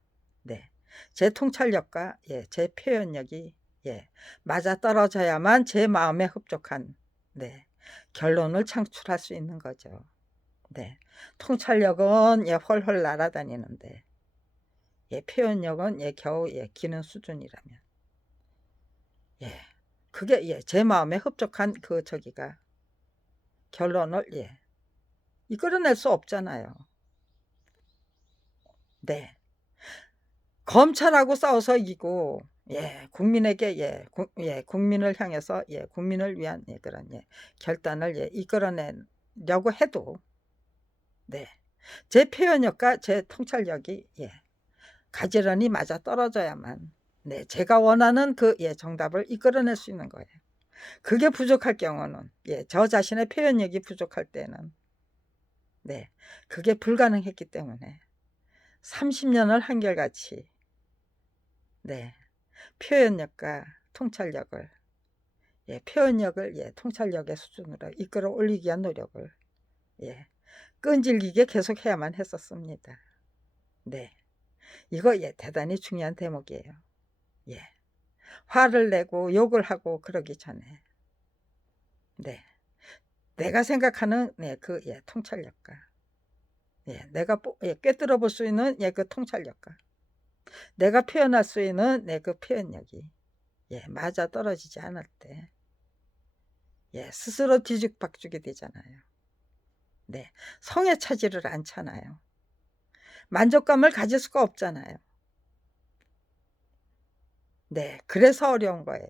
네, 제 통찰력과 예, 제 표현력이 예, 맞아 떨어져야만 제 마음에 흡족한 네, 결론을 창출할 수 있는 거죠. 네, 통찰력은 예, 훨훨 날아다니는데 예, 표현력은 예, 겨우 예, 기는 수준이라면 예, 그게 예, 제 마음에 흡족한 그 저기가 결론을 예, 이끌어낼 수 없잖아요. 네, 검찰하고 싸워서 이기고 예, 국민에게 예, 예, 국민을 향해서 예, 국민을 위한 예, 그런 예, 결단을 예, 이끌어내려고 해도 네, 제 표현력과 제 통찰력이 예, 가지런히 맞아 떨어져야만 네, 제가 원하는 그 예, 정답을 이끌어낼 수 있는 거예요. 그게 부족할 경우는 예, 저 자신의 표현력이 부족할 때는 네, 그게 불가능했기 때문에 30년을 한결같이 네, 표현력과 통찰력을 예, 표현력을 예, 통찰력의 수준으로 이끌어 올리기 위한 노력을 예, 끈질기게 계속해야만 했었습니다. 네, 이거 예, 대단히 중요한 대목이에요. 예, 화를 내고 욕을 하고 그러기 전에 네, 내가 생각하는 네, 그 예, 통찰력과 예, 내가 예, 꿰뚫어 볼 수 있는 예, 그 통찰력과 내가 표현할 수 있는 네, 그 표현력이 예, 맞아 떨어지지 않을 때 예, 스스로 뒤죽박죽이 되잖아요. 네, 성에 차지를 않잖아요. 만족감을 가질 수가 없잖아요. 네, 그래서 어려운 거예요.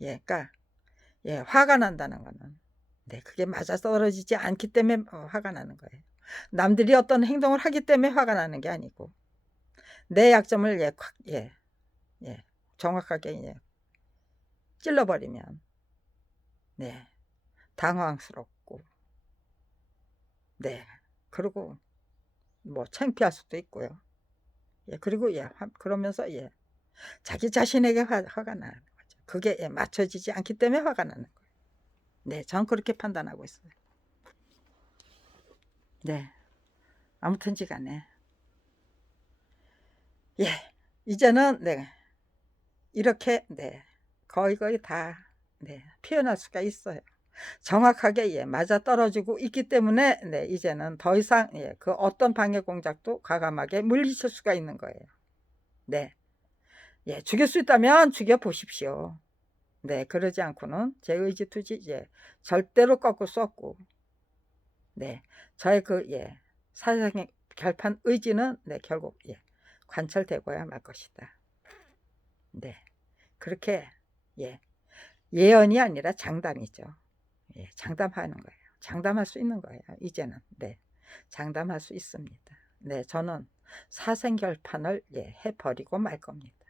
예, 그러니까 예, 화가 난다는 거는 네, 그게 맞아 떨어지지 않기 때문에 화가 나는 거예요. 남들이 어떤 행동을 하기 때문에 화가 나는 게 아니고 내 약점을 예, 예, 예, 정확하게 예, 찔러버리면 네, 당황스럽고 네, 그리고 뭐 창피할 수도 있고요. 예, 그리고 예, 그러면서 예, 자기 자신에게 화가 나는 거죠. 그게 예, 맞춰지지 않기 때문에 화가 나는 거예요. 네, 전 그렇게 판단하고 있어요. 네, 아무튼지 간에 예, 이제는 네, 이렇게 네, 거의 다 네, 표현할 수가 있어요. 정확하게 예, 맞아 떨어지고 있기 때문에 네, 이제는 더 이상 예, 그 어떤 방해 공작도 과감하게 물리칠 수가 있는 거예요. 네, 예, 죽일 수 있다면 죽여 보십시오. 네, 그러지 않고는 제 의지 투지 예, 절대로 꺾을 수 없고 네, 저의 그 예, 사상의 결판 의지는 네, 결국 예, 관철되고야 말 것이다. 네, 그렇게 예, 예언이 아니라 장담이죠. 예, 장담하는 거예요. 장담할 수 있는 거예요. 이제는 네, 장담할 수 있습니다. 네, 저는 사생결판을 예, 해버리고 말 겁니다.